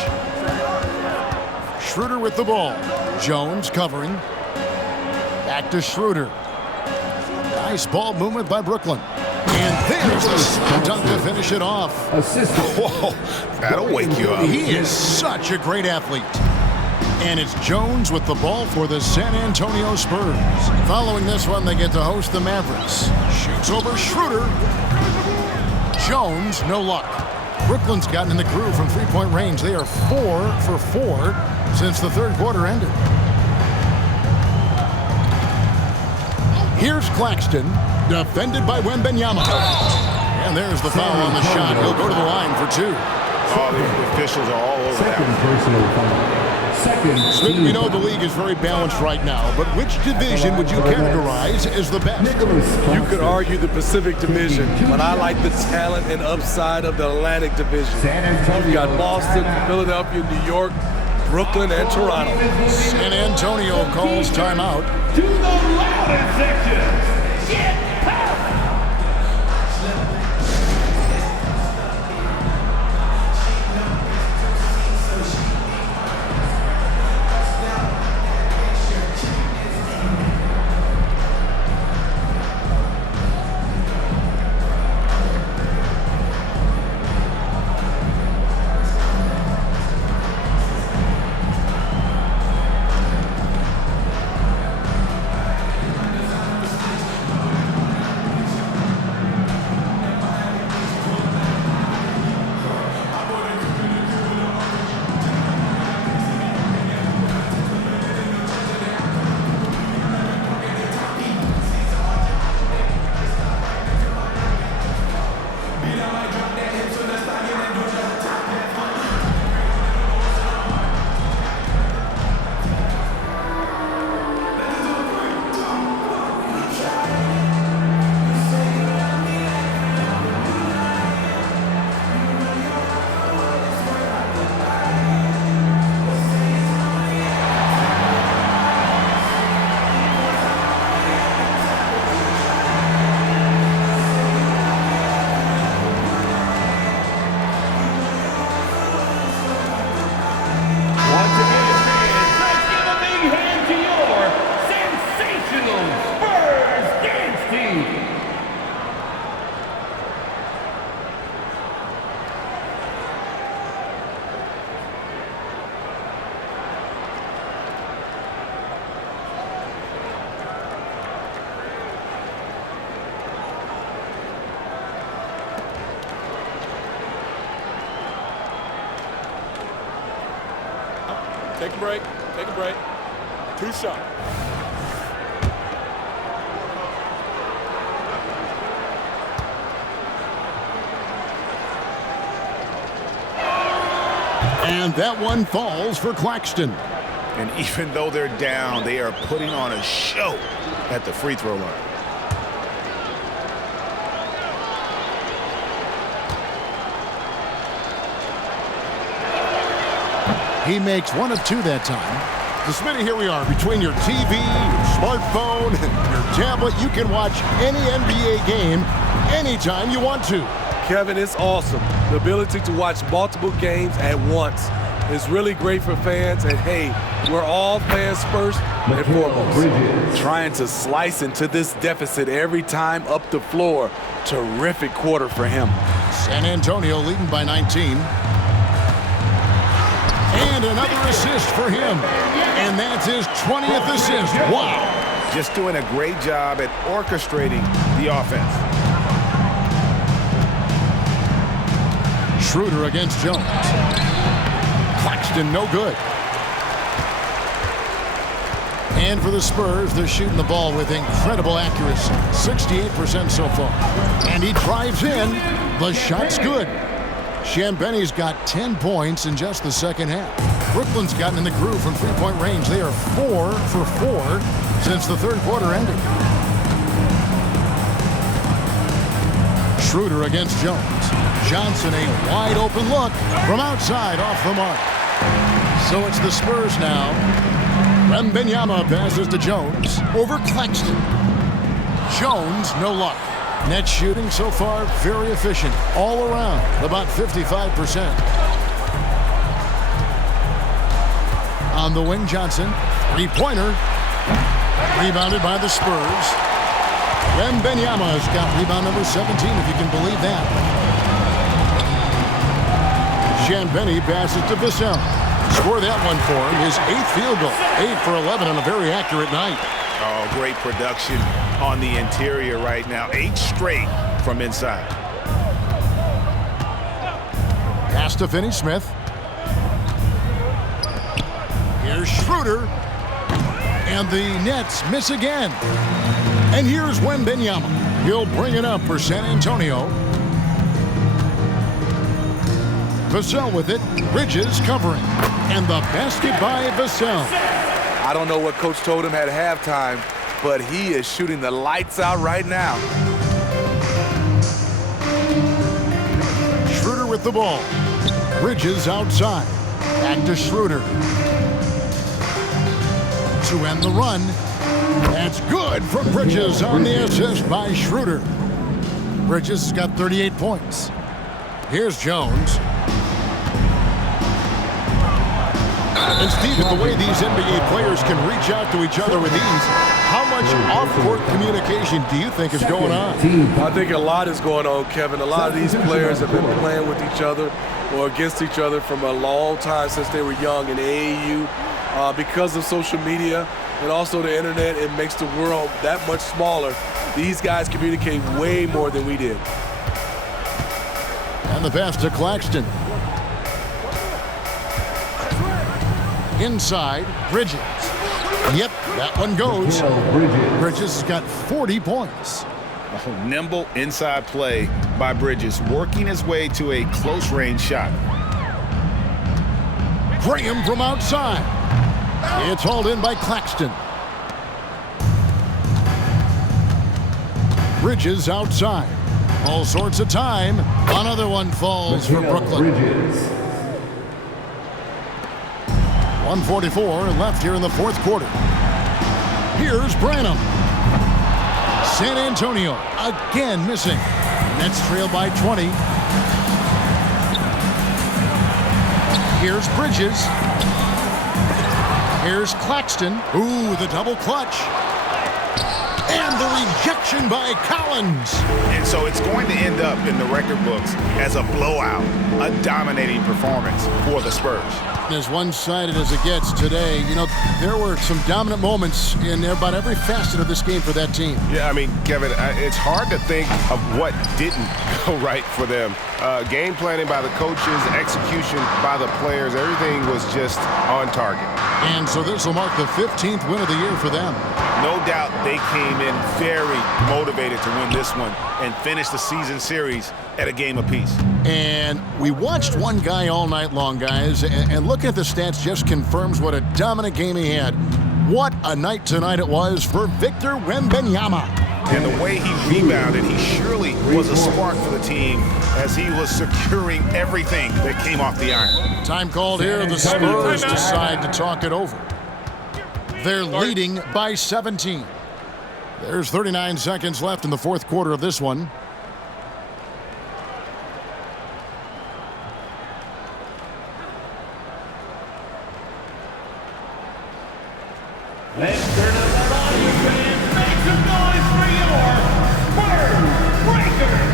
Schroeder with the ball. Jones covering. Back to Schroeder. Nice ball movement by Brooklyn. And there's the slam dunk to finish it off. Whoa, that'll wake you up. He is such a great athlete. And it's Jones with the ball for the San Antonio Spurs. Following this one, they get to host the Mavericks. Shoots over Schroeder. Jones, no luck. Brooklyn's gotten in the groove from three-point range. They are 4 for 4 since the third quarter ended. Here's Claxton, defended by Wembanyama. And there's the foul on the shot. He'll go to the line for 2. Oh, the officials are all over that. Second personal foul. Smith, we know the league is very balanced right now, but which division would you categorize as the best? You could argue the Pacific Division, but I like the talent and upside of the Atlantic Division. You've got Boston, Philadelphia, New York, Brooklyn, and Toronto. San Antonio calls timeout. To the loudest sections, get power! Take a break. Take a break. 2 shots. And that one falls for Claxton. And even though they're down, they are putting on a show at the free throw line. He makes 1 of 2 that time. So, Smitty, here we are. Between your TV, your smartphone, and your tablet, you can watch any NBA game anytime you want to. Kevin, it's awesome. The ability to watch multiple games at once is really great for fans. And, hey, we're all fans first and foremost. Trying to slice into this deficit every time up the floor. Terrific quarter for him. San Antonio leading by 19. And another assist for him. And that's his 20th assist. Wow. Just doing a great job at orchestrating the offense. Schroeder against Jones. Claxton no good. And for the Spurs, they're shooting the ball with incredible accuracy. 68% so far. And he drives in. The shot's good. Champagnie's got 10 points in just the second half. Brooklyn's gotten in the groove from three-point range. They are 4 for 4 since the third quarter ended. Schroeder against Jones. Johnson, a wide open look from outside off the mark. So it's the Spurs now. Wembanyama passes to Jones over Claxton. Jones, no luck. Net shooting so far, very efficient. All around, about 55%. On the wing, Johnson. Three-pointer. Rebounded by the Spurs. Wembanyama's got rebound number 17, if you can believe that. Champagnie passes to Vassell. Score that one for him. His 8th field goal. 8 for 11 on a very accurate night. Oh, great production on the interior right now. 8 straight from inside. Pass to Finney-Smith. Here's Schroeder. And the Nets miss again. And here's Wembanyama. He'll bring it up for San Antonio. Vassell with it. Bridges covering. And the basket by Vassell. I don't know what Coach told him at halftime, but he is shooting the lights out right now. Schroeder with the ball. Bridges outside. Back to Schroeder. To end the run. That's good from Bridges on the assist by Schroeder. Bridges has got 38 points. Here's Jones. And Steve, with the way these NBA players can reach out to each other with ease, how much off-court communication do you think is going on? I think a lot is going on, Kevin. A lot of these players have been playing with each other or against each other from a long time since they were young in AAU. Because of social media and also the internet, it makes the world that much smaller. These guys communicate way more than we did. And the pass to Claxton. Inside, Bridges. Yep, that one goes. Bridges has got 40 points. Oh, nimble inside play by Bridges, working his way to a close-range shot. Graham from outside. It's hauled in by Claxton. Bridges outside. All sorts of time. Another one falls for Brooklyn. 1:44 left here in the fourth quarter. Here's Branham. San Antonio again missing. Nets trail by 20. Here's Bridges. Here's Claxton. Ooh, the double clutch. And the rejection by Collins. And so it's going to end up in the record books as a blowout, a dominating performance for the Spurs. As one-sided as it gets today, you know, there were some dominant moments in about every facet of this game for that team. Yeah, I mean, Kevin, it's hard to think of what didn't go right for them. Game planning by the coaches, execution by the players, everything was just on target. And so this will mark the 15th win of the year for them. No doubt they came in very motivated to win this one and finish the season series at a game apiece. And we watched one guy all night long, guys, and looking at the stats just confirms what a dominant game he had. What a night tonight it was for Victor Wembanyama. And the way he rebounded, he surely was a spark for the team as he was securing everything that came off the iron. Time called here. The Spurs decide to talk it over. They're leading by 17. There's 39 seconds left in the fourth quarter of this one. Let's turn up our audio fans. Make some noise for your Spurs Breakers.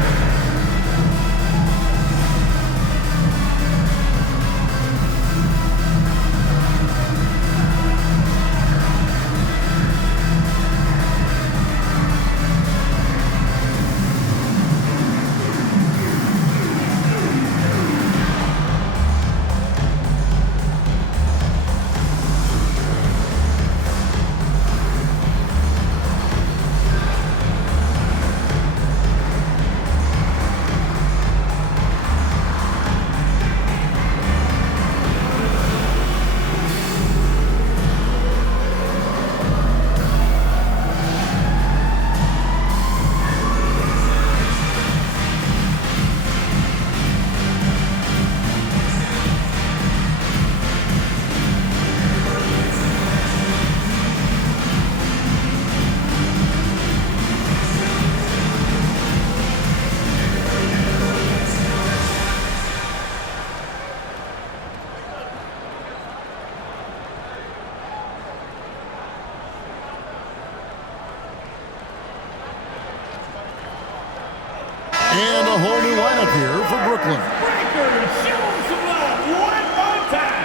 And a whole new lineup here for Brooklyn. Breakers, show them some love one more time.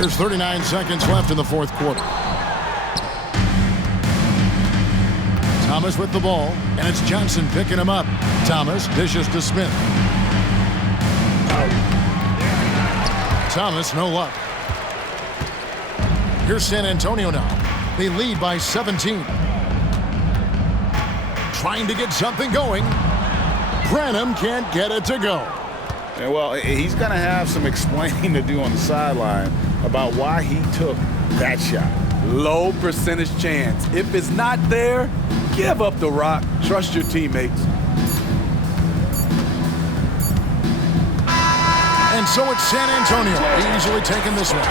There's 39 seconds left in the fourth quarter. Thomas with the ball, and it's Johnson picking him up. Thomas dishes to Smith. Thomas, no luck. Here's San Antonio now. They lead by 17. Trying to get something going. Branham can't get it to go. And well, he's going to have some explaining to do on the sideline about why he took that shot. Low percentage chance. If it's not there, give up the rock. Trust your teammates. And so it's San Antonio easily taking this one.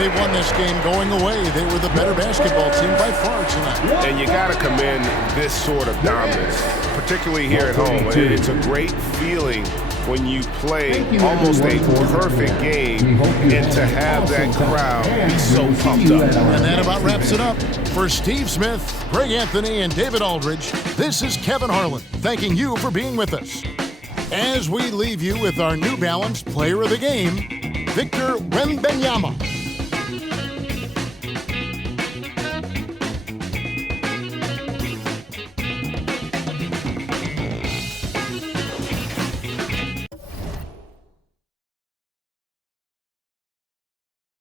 They won this game going away. They were the better basketball team by far tonight. And you got to commend this sort of dominance, particularly here at home. It's a great feeling when you play almost a perfect game and to have that crowd be so pumped up. And that about wraps it up. For Steve Smith, Greg Anthony, and David Aldridge, this is Kevin Harlan thanking you for being with us. As we leave you with our New Balance Player of the Game, Victor Wembanyama.